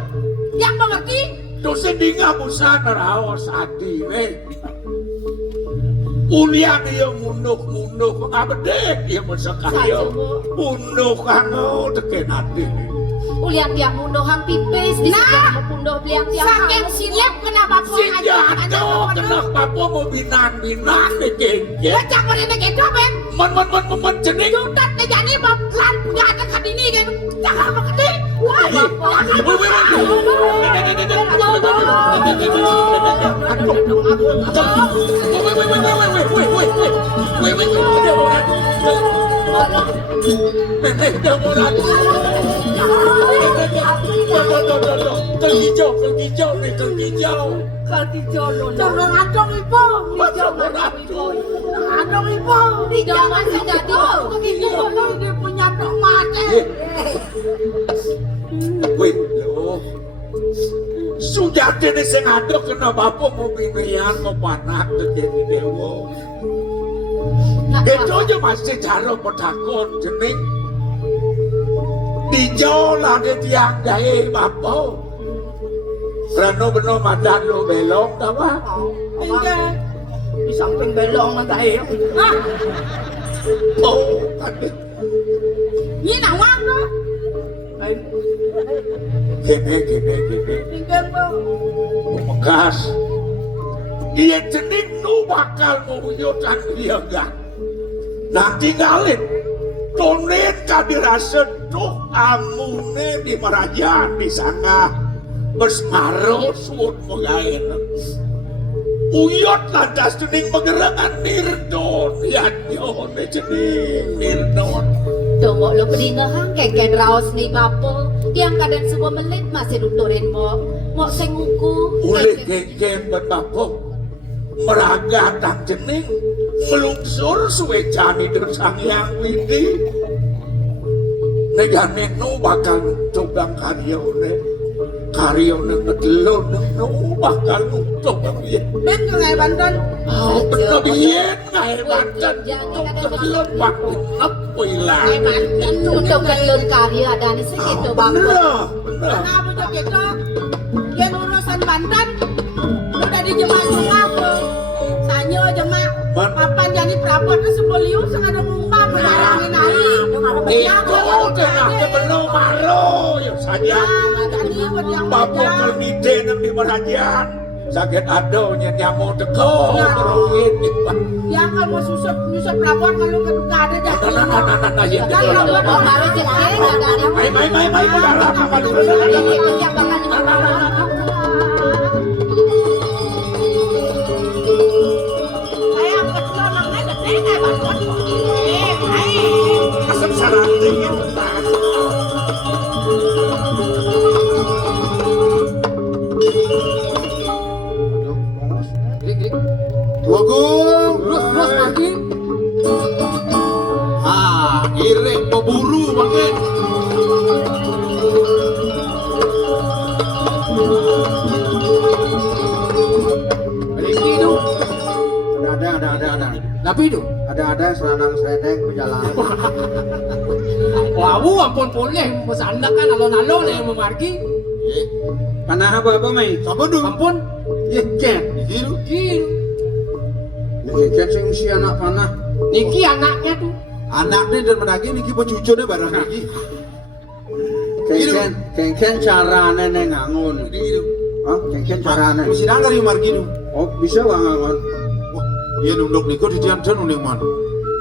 Yang mengerti? Dosen dinga busana raos hati weh. Ulian dia munuk abede dia mesakayo. Munuk anu teken hati. Ulian tiang mundo hang pipis di sebelah pundo tiang Saking silep kenapa pun Si jatuh kena papo mau binan nih kengke. Ya cakor ini gitu ben. Men cening. Jutat na jani bab lan punya ada kadini kan. Cakar mengerti? Wah, jangan adong ibu. Adong ibu. Jangan sejati Dia punya dok mati. Sudah dene sing aduk kena bapak mau binian mau panak terjadi dewa. Itu aja masih cara petakon jening. Dijauh ada tiang gae bapak. Rano madan lo belong tawa. Enggak. Di samping belong enggak ya. Oh, ada. Ini nawang lo. Gini. Tinggal bang. Pemegas. Dia jening nu bakal mewujudan dia enggak. Nah tinggalin. Tonen kadirasa tuh amune di merajaan di sana. Bersmaro suut mengain. Uyot lantas jening menggerangan nirdon. Ya nyone jening nirdon. Tunggu lo pedingahang keken raos ni bapo. Tiang kadang semua melit masih nuturin mo. Mo senguku. Ulih kengken berbapok. Meraga tang jening. Melungsur suwe jani dersang yang widi. Negane nu bakal nuntubang karyone ngedelon nu bakal nuntubang iya. Ben ngai Banten. Oh bener bien ngai Banten. Ngedelon bakal apa ilang. Ngai Banten. Untuk kelun karya ada ni segitu bapo. Bener. Kenapa jok itu? Yang urusan Banten udah di jemaah ke. Sanyo jemaah. Papan jadi perabot ke sebeliu sengaja ngumpa melarangin air. Itu kenapa belum malu ya saja. Jadi buat yang Bapak baca. kelmide nang di merajan. Sakit adonya nyamuk teko terungin. Yang kalau nyusut perabot kalau keduka ada jadi. Nah, ya Kan gitu. perabot Mau baru jengkel ada ni. Mai, sekarang apa dulu? Yang bakal Saya Asam sarang Wagung. Terus lagi. Ngiring pemburu makin. Riki itu. Ada. Tapi itu. Ada seranang seredeng berjalan. Wawu ampun boleh mesanda kan alon-alon yang memargi. Panah apa mai? Sama dulu. Ampun. Ken. Gitu. Gil. Ken sing usia anak panah. Niki anaknya tuh. Anaknya dan menagi niki pecucune barang lagi. Ken carane neng ngangun. Gitu. Hah? Ken carane. Bisa dari margi nu. Oh, bisa wang ngangun. Wah, iya nunduk niku di jantan uning man.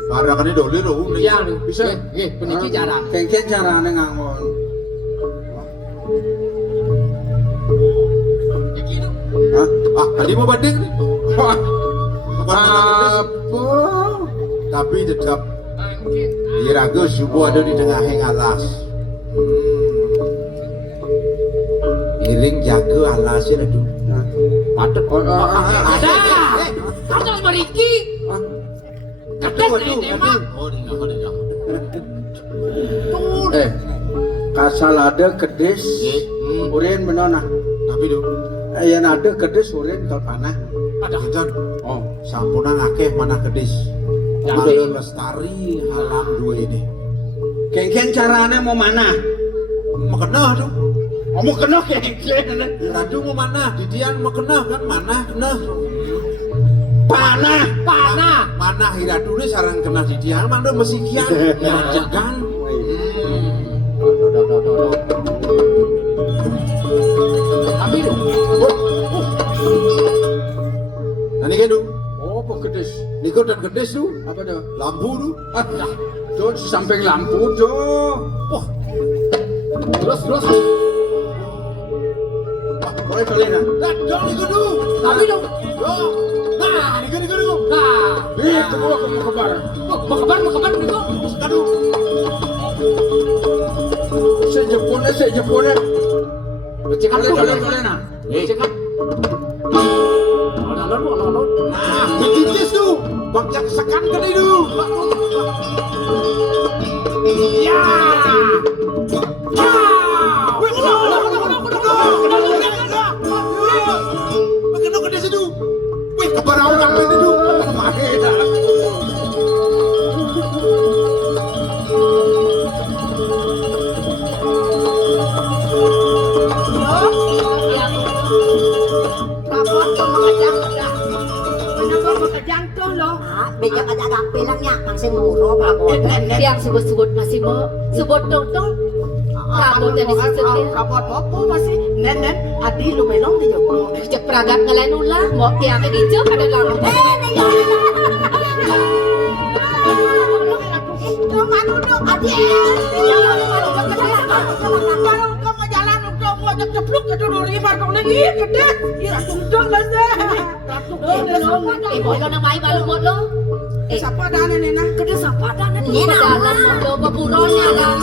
Barakane dole ro. Iya, Bisa. peniki jarang. Ken carane ngangun. Hah? Tadi mau banding nih. Apa? Tapi tetap diragu subuh ada di tengah alas. Iring jaga alasnya aduh. Patut. Ada. Kamu terus meriki. Kedes nih tembak. Kasal ada kedes. Urin menona. Tapi do. Ayan ada kedes urin kal panah. Ada. Oh, sampunang akeh mana kedes. Jadi lestari alam dua ini. Kengken caranya mau mana? Mau kena tuh. Oh, mau kena kengken. Tadi mau mana? Didian mau kena kan mana kena. Panah. Mana hiratu ini sarang kena didian. Mana mesti kian. Jangan. Tapi itu. Nah, ini kan tuh. Oh, kedes. Niko dan kedes tuh. Apa tuh? Lampu tuh. Tuh di samping lampu tuh. Wah. Terus. Boleh kalian nah. Dong niko tuh. Tapi dong. Nah, niko. Nah. Itu gua ke kebar. Mau kabar niko. Aduh. Sejepone. Cekat tuh. Kalian nah. Cekat. Alon. Nah, bikin tuh. Bangsa sekan ke itu. Ya. Kena ke situ. Wih, kebar orang itu. Maheda. Bejak aja gampilangnya masih muro Prabowo. Yang sebut-sebut masih mau sebut dong. Kamu tadi sesuatu. Rapot apa masih? Nen, adi lu melong di Joko. Cek peragak ngelain ulah, mau tiang di jok ada lalu. Cepluk ke dulu ribar dong lagi kedet. Ira tungtung lah deh. Buat lo namai balu buat lo. Siapa dah nena? Kedes apa dah nih? Dalam lo beburonnya kan.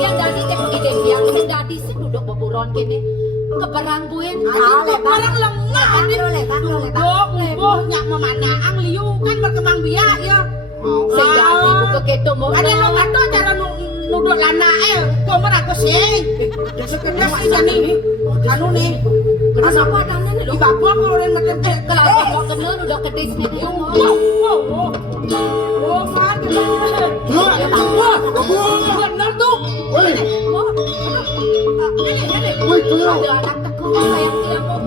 Yang dari teh ide yang sedadi sih duduk beburon gini. Kebarang buin. Barang lengah adi. Oh, nyak memana ang liu kan berkembang biak ya. Sedadi buka keto mau. Ada lo kata cara nuduk lana kau meraku sih. Sekedar sih jadi. Anu nih. Kedes apa dah nih? Di bapok orang macam Kalau mau kenal udah kedes nih. Oh, kan. Benar tuh. Ada anak tekuk sayang dia mau.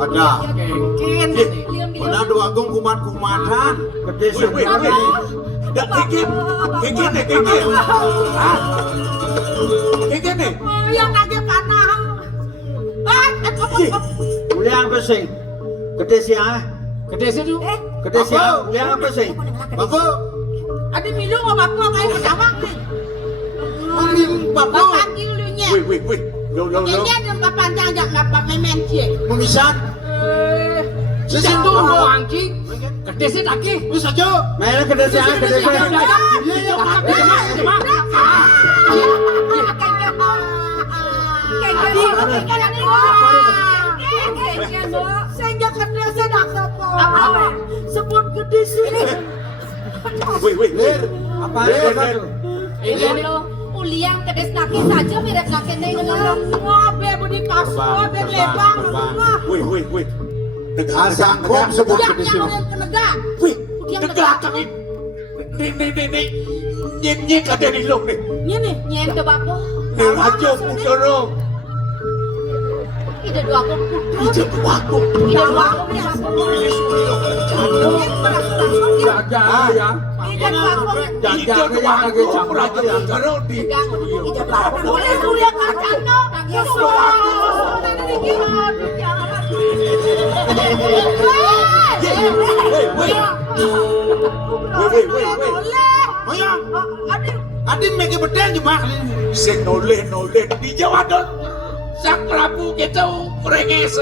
Ada. Mungkin. Mana dua agung kumat-kumatan. Kedes. Dak kikit nih. Yang lagi panah. Uliang pesing. Kedes ya. Gede sih tuh. Gede siang, liang apa sih? Bapak, Ada milu mau bapak kayak pertama nih. Bapak. Bapak kilunya. Wih. Yo. Ini ada bapak jangan bapak memen sih. Memisat. Sesitu mau angki. Gede sih lagi. Wis aja. Mainnya gede siang, gede siang. Senja kerja sedang sebut gede sih. Wih. Apa itu? Ini lo uliang kedes naki saja mirip naki nengok. Ngabe budi pasu, ngabe lebang semua. Wih. Negara sangkong sebut Udah gede yang sini. orang penegak. Wih, Yang negara kami. Nih. Nyek ada di lung nih. Ini nih. Nyen ke bapo. Nih aja putoro. Ide dua aku putro. Ije aku. Ide dua aku nih aku. Jaga ya. Ide dua aku. Ije aku peraja putoro di. Boleh kuliah kacang no. Adin mege beden jemak sing noleh di Jawa Don. Sang Prabu gitu merenges.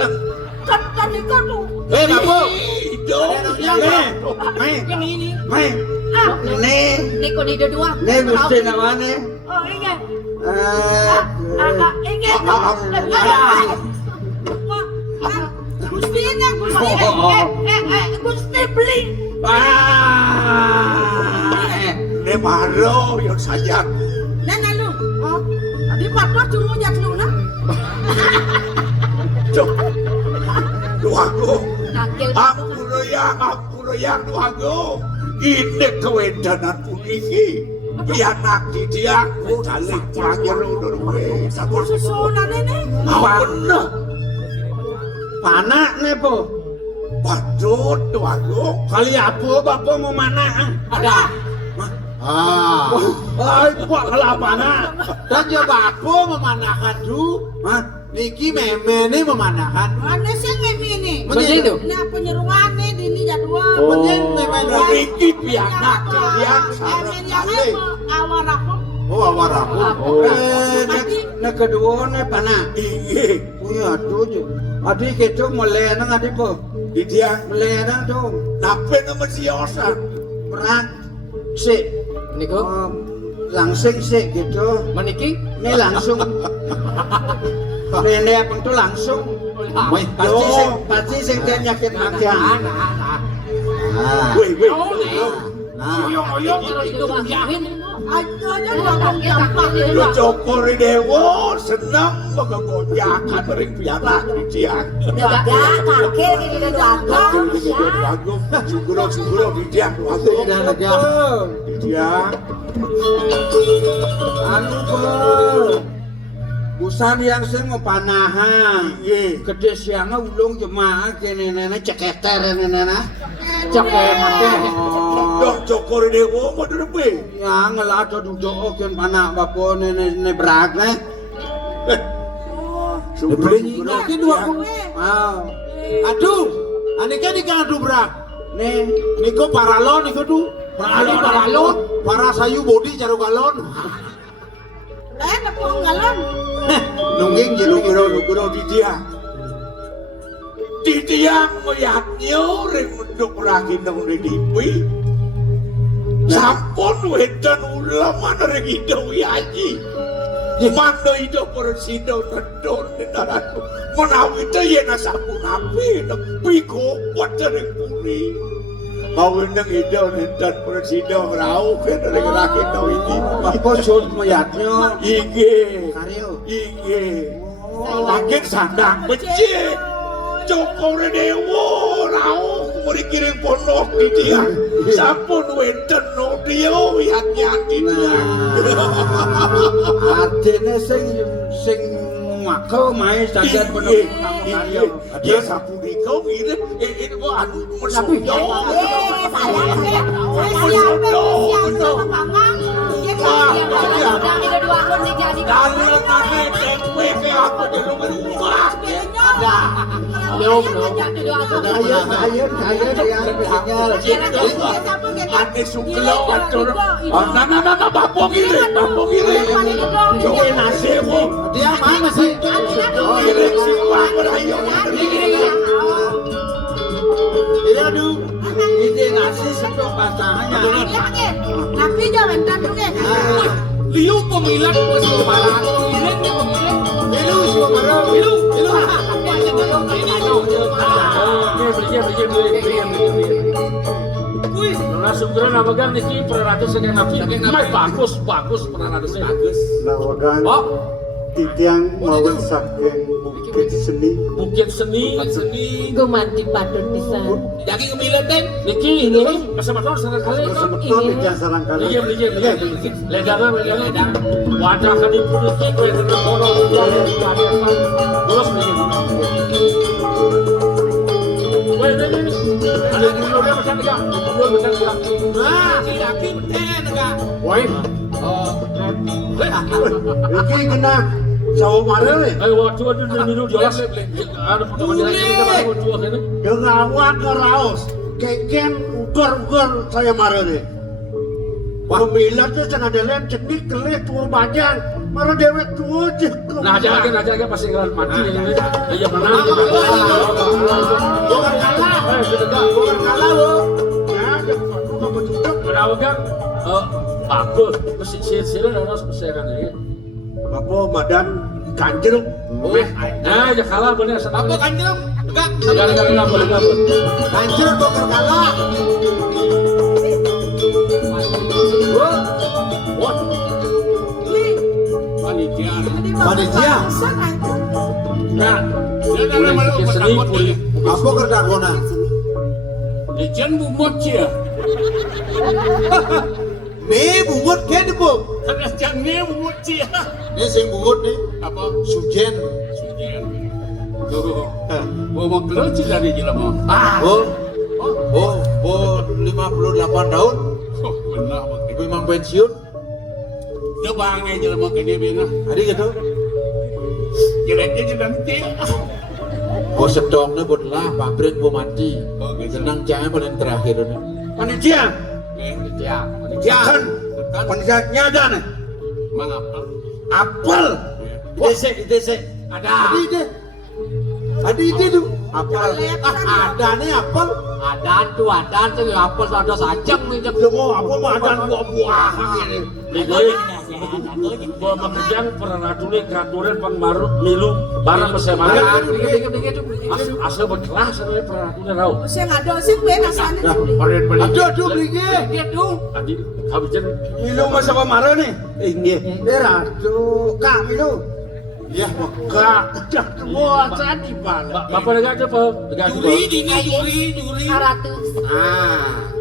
Kan itu tuh. Babu. Mai. Nih, Niko ide dua. nih mesti namanya. Oh iya. Eh, Gusti beli. Ne maro yang sayang. Nana lu. Di patro cuma jak lu nah. Cok. Duaku. Nakil. Aku yang duaku. Ini kewendanan puniki. Pianak di dia. Balik panggil udah sabur Susunan ini. Bener. panak nih po. Waduh, duaku. Kali apa bapak mau mana? Ada. Ay, buat kelapa nak. Dan ya bapak memanakan du. Niki meme nih memanakan. Mana sih memi ini? Menyen tuh. Nah penyeruan nih di ini jadwal. Menyen meme nih. Riki pianak yang Yang awal aku. Oh, awal aku. Nek kedua nih panak. Iya. Punya aduh je. Adik itu melenang adik po. Di dia. Melenang dong. Nape nama si Yosan? Berat. Si. Niko. Langsing sih gitu. Meniki. Ini langsung. Nenek apa tuh langsung. Pasti sing dia nyakit hati. Wih. Oyong terus dibagiin. Aja ngomong gampang. Lu cokori dewo senang mengoyakan ring pianak di dia. kakek ini udah dua Suguro di dia. Di dia. Anu po. Busan yang sing mau panahan. Iya. Gede siangnya ulung jemaah kene nenek ceketer nenek. Ceketer. Dok cokori dewo mau derbe. Ya ngelado duduk kan panak bapo nenek berat nih. Suguro. Ini dua aku. Aduh, aneka di kan aduh berak. Nih. Niko paralon niko tuh. Paralon. Para sayu body caro galon. Lain apa nggalan? Nungging jadi Nuguro di dia. Di dia melihatnya ring menduk rakin dong di dipi. Sampun wedan ulama ring hidau yaji. Mando hidau persido tendon di daratu. Menawi itu yena sampun api. Piko kuat ring puni. Kau nang hidau dan persido rau kan ring rakin dong ini. Ipo sun mayatnya. Ige. Karyo. Ige. Makin sandang becik. Cokore dewo rau merikiring pondok di dia. Sampun wenten no dia hati-hati dia. Artinya sing makel main saja penuh karyo. Dia sapu di kau ini anu mensuyo. Ide dua aku nih jadi. Dalil nane tempe ke apa di rumah? Ada. Kaya yang bilangnya Ane suklo atur. Nah, bapok ini. Jokowi nasi mo. Dia mana sih? Kiri si Wang berayo. Iya du. Ini nasi sedok pasangannya. Tapi jangan tanduk Liu pemilat masih marah. Ilu si Omaro. Liu. Wih, langsung keren apa kan niki peraratus sekian nabi. Bagus peraratusnya. Bagus. Nah, wagan Oh, titiang mau saking bukit seni Gumanti patut bisa. jadi kemilan den. Niki ini bersama tahun sarang kali. betul tidak sarang kali. Lihat. Ledang. Wadah kan di niki kowe dengan kono terus niki. Woi, ini. Ada di luar macam ni kak. Nah, laki beten enggak. Woi. Iki kena sawo mare we. Ayo waktu ada minum jelas. Ada pertama dia kita baru kan. Dengawan ke raos. Keken ugar saya mare we. Pemilat tuh cenah delen cenik kelih tuh bajang. Mare dewek tuh je. Nah, aja pasti ngeran mati ini. Iya menang. Bukan kalah lo. Ya, jangan betul. Berapa kan? Bagus. Mesti sir-siran harus peseran ini. Apa madan kanjel. Nah, ya kalah bener. Apa kanjeng? Enggak. Enggak boleh. Kanjeng bukan kalah. Panitia. Nah, dia seni pulih. Apa kerdakona? Dijan bumut cia. Nih bungut kan bu? Karena jangan bumut cia. Ini sing bungut nih. Apa? Sujen. Tuh. Bawa keluci dari jelema. Oh, 58 tahun. Benar bang. Ibu memang pensiun. Dia bangnya jelema ke dia bina. Hari gitu. Jeleknya jelang cia. Oh sedongnya buat lah pabrik mau mati. Oh, gitu. Senang jangan paling terakhir ini. Panitia. Ya. Kan panitia nyada nih. Mang apa? Apel. Ide. Ada. Ada ide tuh. Apel. Ada nih apel. Ada tuh apa ada sajang nih. Semua apa madan buah-buahan ini. Ligoy. Bawa makejang pernah tulis katuran pangmaru milu barang bersama. Asal berkelas ini pernah tulis tahu. Saya ngado sih gue rasanya dulu. Aduh beli Tadi habisin Milu masa kemarin nih. Inggih. Ratu Kak Milu. Ya Kak, dah semua tadi bala. Bapak negara apa? Negara Juri 100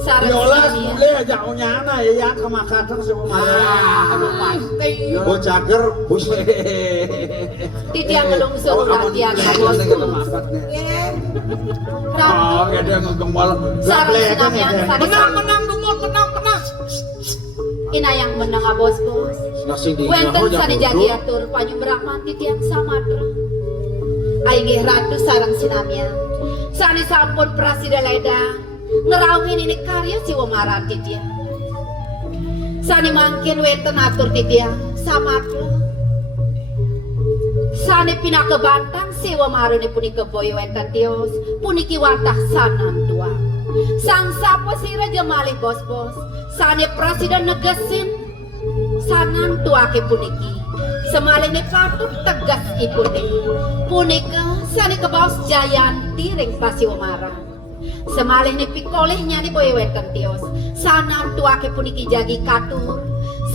sarang Yola dunia. boleh aja nyana ya yang kemakatan semua kemarin. Yo cager buset. Titiang ngelungsur latihan bos. Oh, ada ngegembal. Sarang senamnya Menang dumut menang. Ina yang menang bos. Nasi di Wenten sani jadi atur panyumbrang manti tiang samadra. Aingih ratu sarang sinamnya. Sani sampun prasida leda. Ngerawin ini karya si Womaran titia. Sani mangkin wenten atur titia samadra. Sani pindah ke Bantang si Womaran puni ke boyo wenten tios. Puniki wantah sanan tua. Sang sapa si Raja Malih bos-bos. Sani presiden negesin sanan tuake puniki semalih ne patut tegas ipune punika sani kebaos Jayanti ring Pasi Womaran semalih ne pikolehnya ni boyo weten tios sanan tuake puniki jagi katur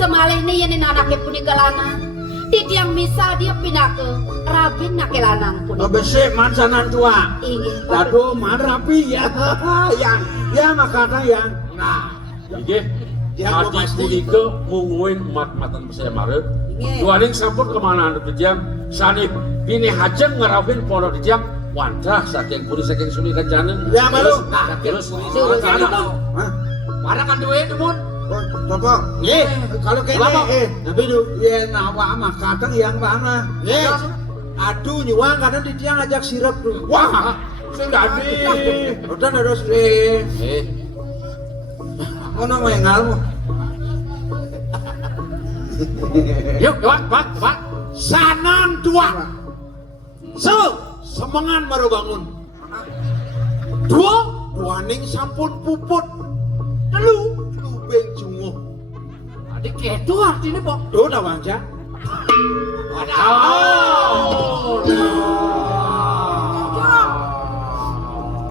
semalih ne yen anake punika lanang titiang misa dia pindah ke rabin nake lanang punika Besek mansanan tua. inggih Aduh, marapi ya. Ya makanya ya. Nah, jadi hati punika mungguin mat-matan saya marah. Duaning sampun kemana anda kejam? Sani bini hajeng ngerawin pondok kejam. Wadah saking puri saking suni kencanan. Ya malu. Terus Terus. Warna kan duwe demun. Coba. Nggih. Kalau kene tapi itu ya nawa mah kadang yang mana. Nggih. Aduh nyuwang kadang di tiang ajak sirep tuh. Wah, sing dadi. Udah terus nih. Ono mengal mo. Yuk, Pak. Sanan tua. Semangan baru bangun. Duaning sampun puput. Telu beng junguh. Adik kedo artinya kok. Do dah wanja.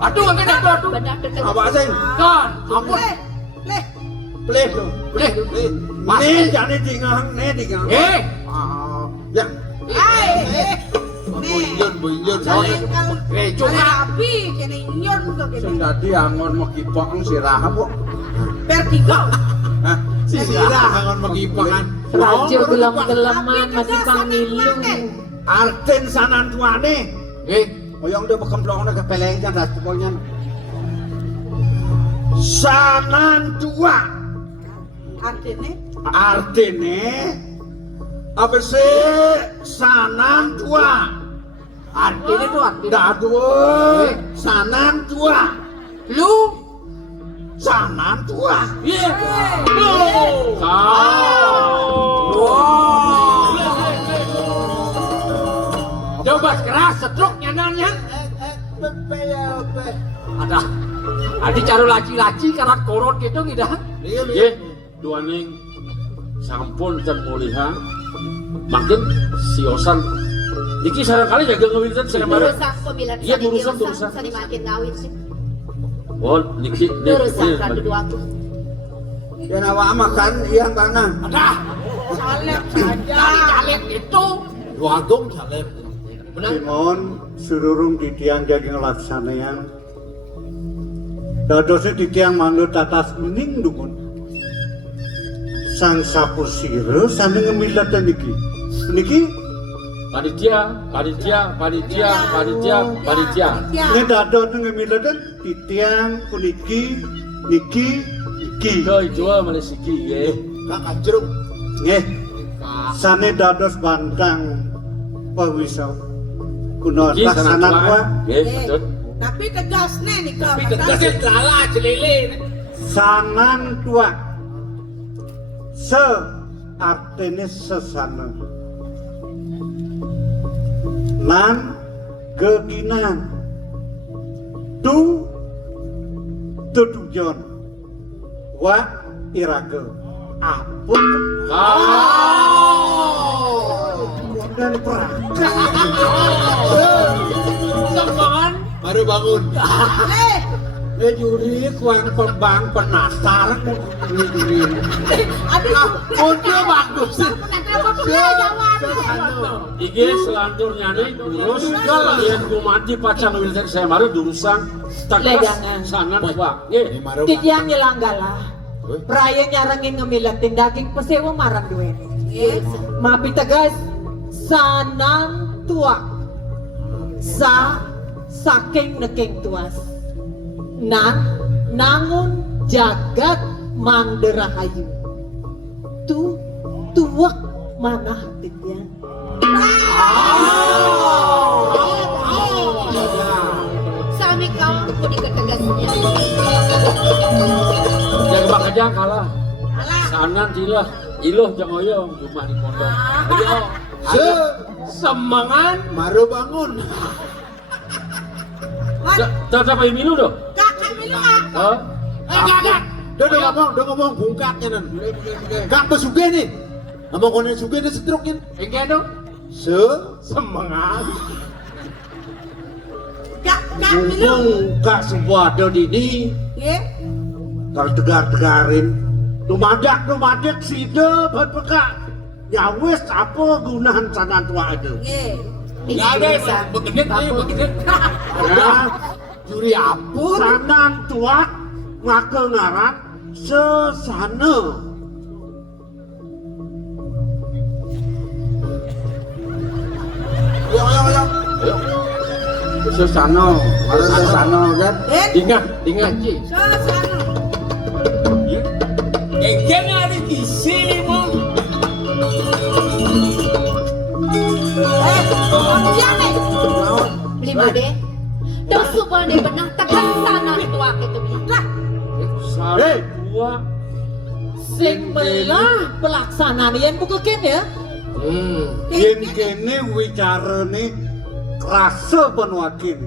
Aduh, enggak ada aduh. Benar dekat. Apa sih? Kan, ampun. Pleh tuh. Boleh. Nih jadi tinggal. Ya. Buyun. Cuma Sing dadi angon mekipok sirah kok. Vertigo. Hah? Si sirah angon mekipok kan. Raja gelem-geleman masih pangilu. Arten sanan tuane. Oyong dia bekemplong ke peleng kan ras pokoknya. Sanan tua. Artene apa sih sanan tua? Artinya tuh artinya. Dadue sanan tua. Lu Sanan tua. coba keras setruk nyananya. Ada cara laci-laci karat korot gitu ngidah. Nggih, duaning sampun ten muliha. Makin siosan iki sarangkali jaga ngawinten saya marah. Urusan pemilihan Iya, urusan. sani makin ngawin sih. Oh, niki Urusan kan dua aku. Ya nawa makan yang mana? Caleg itu. Luagung salem. Simon sururung di tiang jadi ngelaksanaan. Dadosnya di tiang manut atas mening dukun. Sang sapu sire sambil ngemilat niki. Niki panitia. ini dadot ngemilat di tiang puniki niki. Kau jual Malaysia nggih. Kakak jeruk. Nggih. Sane dados bantang pawisau. Kuno Nggih, laksanan wa nggih, betul. Tapi tegasnya nih Tapi tegasnya lala celele. sanan tua. Se artinya sesana. Nan keginan. Tu tujuan. Wa irage. Apun dan perang. Baru bangun. Juri kuang pembang penasaran dan juri. Untuk bagus. Iki selanturnya nih terus kalian kumati pacang wilten saya maru durusan Ledangan. sanan Pak. Nggih. Titiang nyelanggala. Perayaan nyarangin ngemilatin daging pesewa marang duwe. Mapi tegas sanan tua. Saking neking tuas. Nangun jagat manderahayu. Tuwak mana hatinya. Sami kau kudu ketegasnya. Jangan bakajang kalah. Sanan tilah, iloh jang oyong rumah di pondok. Semangan baru bangun. Tetap ayo minum doh. Oh, Udah ngomong bungkatnya nan. Kang besuge nih. Ngomong konen suge nih setruknya. Enggak dong. Semangat. Mumpung gak sebuah do ini. Kalau tegar-tegarin. Numadak sida buat peka. Ya wis apa gunahan sanan tua itu. Begenit. Ya, Juri apun. sanan tua ngake ngaran sesana. Ayo. Sesana, harus sesana kan? ingat Ci. Engkene ada isi mo. Beli made. Dos subane benah tekan sana tua kita bilang. Hei, Dua. Sing melah pelaksanaan yang buka ya. yen kene wicarane krasa penwakil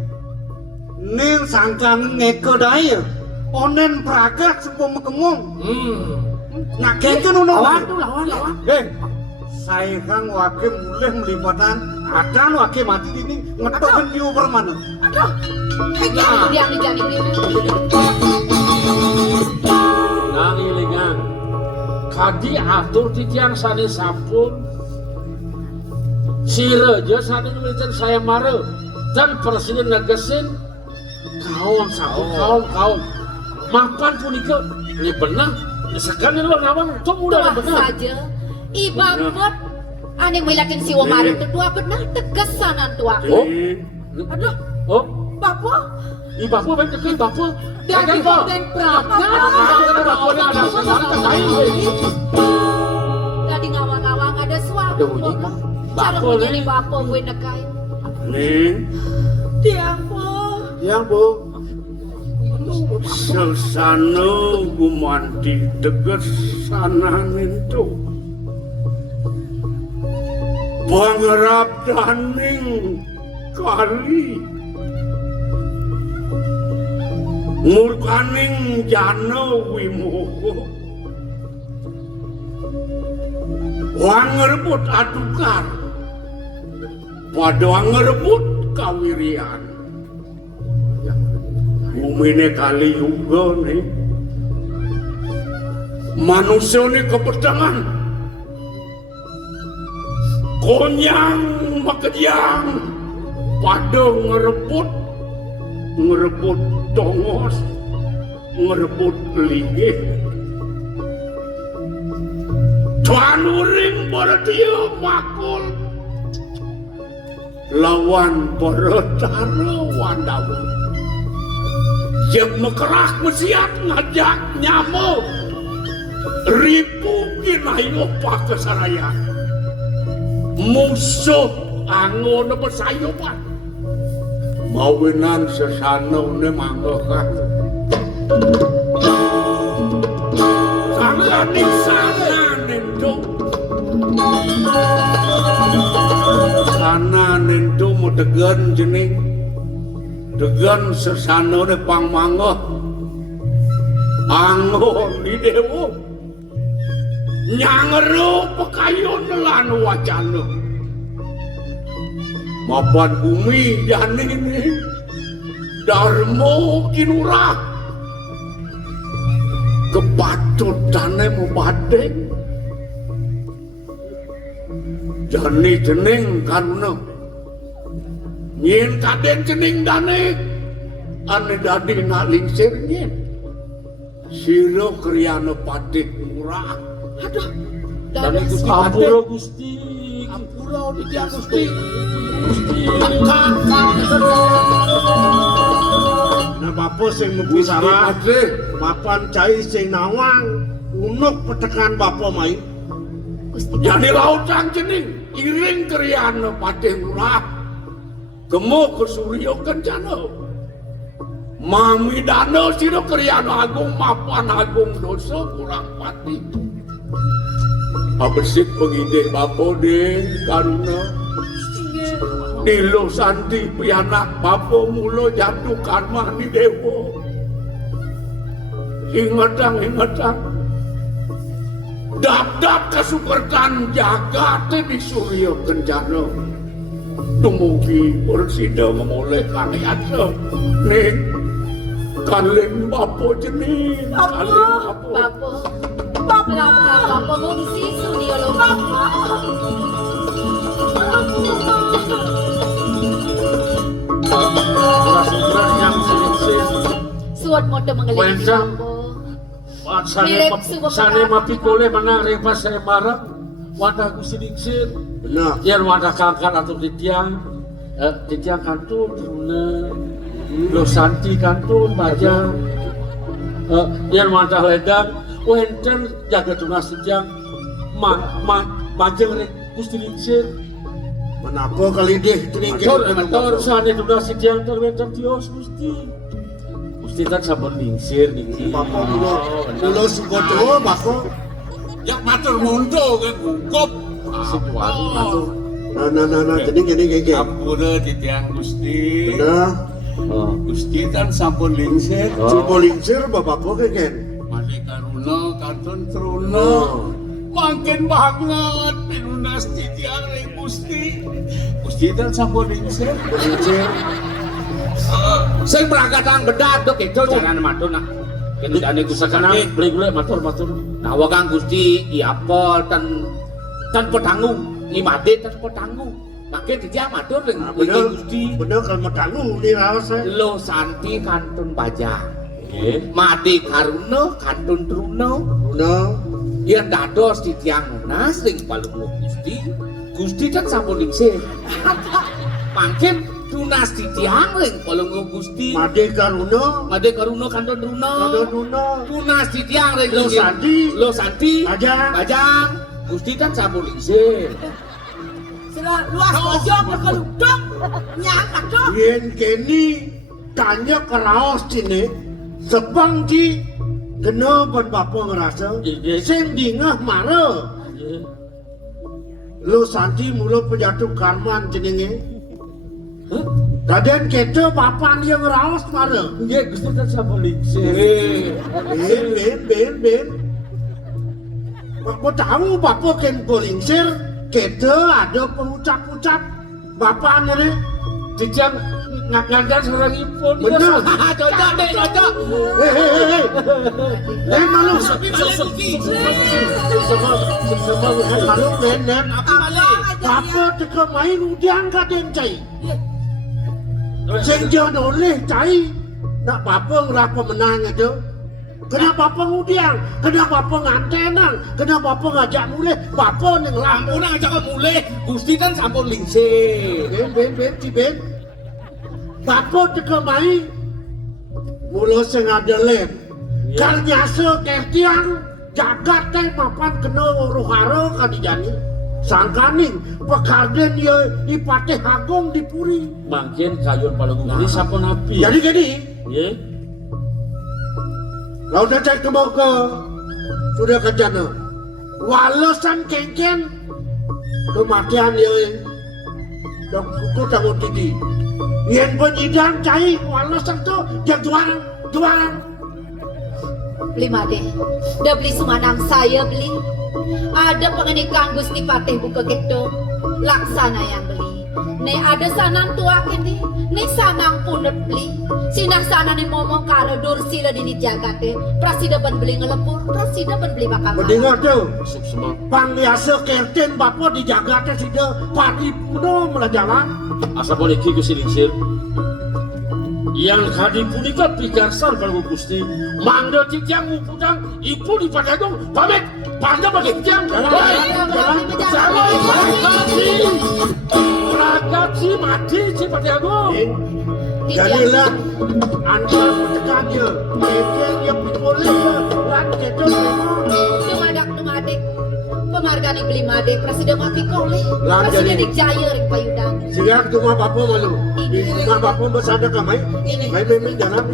ning sangkan ngeko dae onen pragat sepom kemung nak kene ono lawan. saya kang wakil mulih melipatan adan wakil mati ini ngetoken view permana Itu yang dijadi beli. Nangilingan. Kadi atur titiang sani sampun. Sireja sani nulisan saya mare dan presiden negesin kaum satu kaum mapan punika ini benar sekali lo nawang itu mudah Tuah benar saja. Ibabot ane milakin si Wamaru tua benar tegesanan tua. aduh oh Bapak, ibapu baik dekat bapu Dari konten Praga. Tadi ngawang-ngawang ada suatu. Cara Bapo, menjadi Ning. bapo gue nekai. Ning, tiang po. yang bu, sesano gumanti tegas sana nintu. Pangerap daning kali murkaning jana wimuhu wangerebut adukar pada wangerebut kawirian bumi kali juga nih manusia ini kepedangan konyang makejang pada ngerebut tongos ngerebut linggih tuanuring berdia makul lawan beretara wandawa yang mekerah mesiat ngajak nyamuk ribu kinayo pakesaraya musuh angon bersayupan mawinan sesano ne manggokan sana ning sana nendo sana nendo mo degan jening degan sesano ne pang manggoh angon di dewo nyangero pekayon lan wacana mapan bumi dan ini Darmo kinurah kepatutane mubadeng jani jening karuna nyen kaden jening dane ane dadi nalingsir nyen siro kriana patik murah Aduh, dan Gusti Ampura Gusti Ampura di dia Gusti nah bapak sing membisara mapan cai sing nawang unuk petekan bapak main jadi lautang jening iring kriana patik murah gemuk ke suryo kencana mami dana siro kriana agung mapan agung dosa kurang pati abesit pengide bapo de karuna nilo santi pianak bapo mulo jatuh karma di dewo ingetang dap kesukertan jagate di surya kencana tumugi bersida memulai kangyatnya nih kaleng bapo jening kaleng bapo Bapo ngungsi studio lo. Surat yang siling-siling Suat mode mengelilingi Wensan. Bapo. Sane mapikole menang repa saya marah wadah kusidiksir benar yang wadah kangkat atau titiang kantor lo santi kantor baja yang wadah ledang wenten jaga tunas yang majeng rek Gusti Lingsir. Menapa kali deh tering Matur sane tunas yang terwenten tios Gusti. Gusti kan sampun lingsir niki. Bapak dulu sukodo bapak. Yang matur mundo ke gugup. Matur. Nah, gini. Ampura titiang Gusti. Nah, Gusti kan sampun lingsir. coba lingsir bapak keken. Mali karuna kantun truna. Makin banget pinunas titiang ring Gusti. Gusti kan sampun lingsir. Lingsir. Sing prakatang bedat dok itu jangan matur nak. Kene jane Sakana beli matur. Nah, Kang Gusti iapa ten pedangu. Imade ten pedangu. Make titiang matur ring Bener, Gusti. bener kalau matanggu di raos saya. Lo santi kantun bajang. Nggih. Made karuna kantun truna. Nah, Yen dados titiang nunas ring palungguh Gusti. Gusti kan sampun lingsir. Mangkin tunas titiang ring palungguh Gusti. Made Karuna, Made karuna kantun truna. Ada Nuna, Tunas titiang ring Lo Santi. Lo santi. Bajang. Bajang. Gusti kan sampun lingsir. Sila luas bojong kekeluduk. Nyangka dong. Yen kini tanya ke raos sini, sebang di kena pun bapak ngerasa, Iya. sing dingah marah. Lo santi mula penjatuh karman jenenge. Daden kita bapak dia ngeraos marah. Nggih Gusti kan sampun lingsir. Ben. Bapak tahu bapak ken polingsir, kita ada pengucap-ucap bapak ini. Titiang ngadan sarangipun. Bener. Cocok deh, cocok. Hei. Malu. Malu bener. Bapak teka main udiang kadang cai. Sing jodoh leh cai. Nak bapak ngerapa menang aja. Kena bapak udiang, kena bapak ngantenang, kena bapak ngajak mulai, bapak neng lampu. Ampun aja kok mulai. Gusti kan sampun lingsir. Ben. Bapak teka main. Mula sing ada lem. Karnyasa kertiang jagat teh mapan kena rohara kadijani. Sangkaning pekarden ya ipateh agung dipuri. Mangkin kayun palungguh ini sampun api. Jadi gini, Nggih. laudah cek ke sudah kejana. Walasan kengken kematian ya. Dok kuku tangut tidi. Yen penyidang cai walasan tu dia jualan. Beli made, udah beli sumanang saya beli. Ada pengenikan Gusti Patih buka gitu, laksana yang beli. Nih ada sanang tua kini, nih sanang punut beli. Sinah sana nih ngomong karo dursila di jagate. Prasida ban beli ngelepur, prasida ban beli bakal. Mendengar tu, Sup semang. pangliasa kerten bapak dijaga teh sudah padi puno melajalan. Asa puniki Gusti lingsir. Yang kadi punika pigarsan palungguh Gusti. Mangga titiang mupudang ibu di padadong pamit. Panda bagi titiang. Ragati mati si padadong. Jadilah antara pencegahannya, kerten yang boleh dan kerten memang. Dumadak, penghargaan beli made, presiden mati koleh, Lan presiden jadi. dijaya ring payudang. Sehingga rumah bapak malu. Di rumah bapak bersada kamai. Main jalan.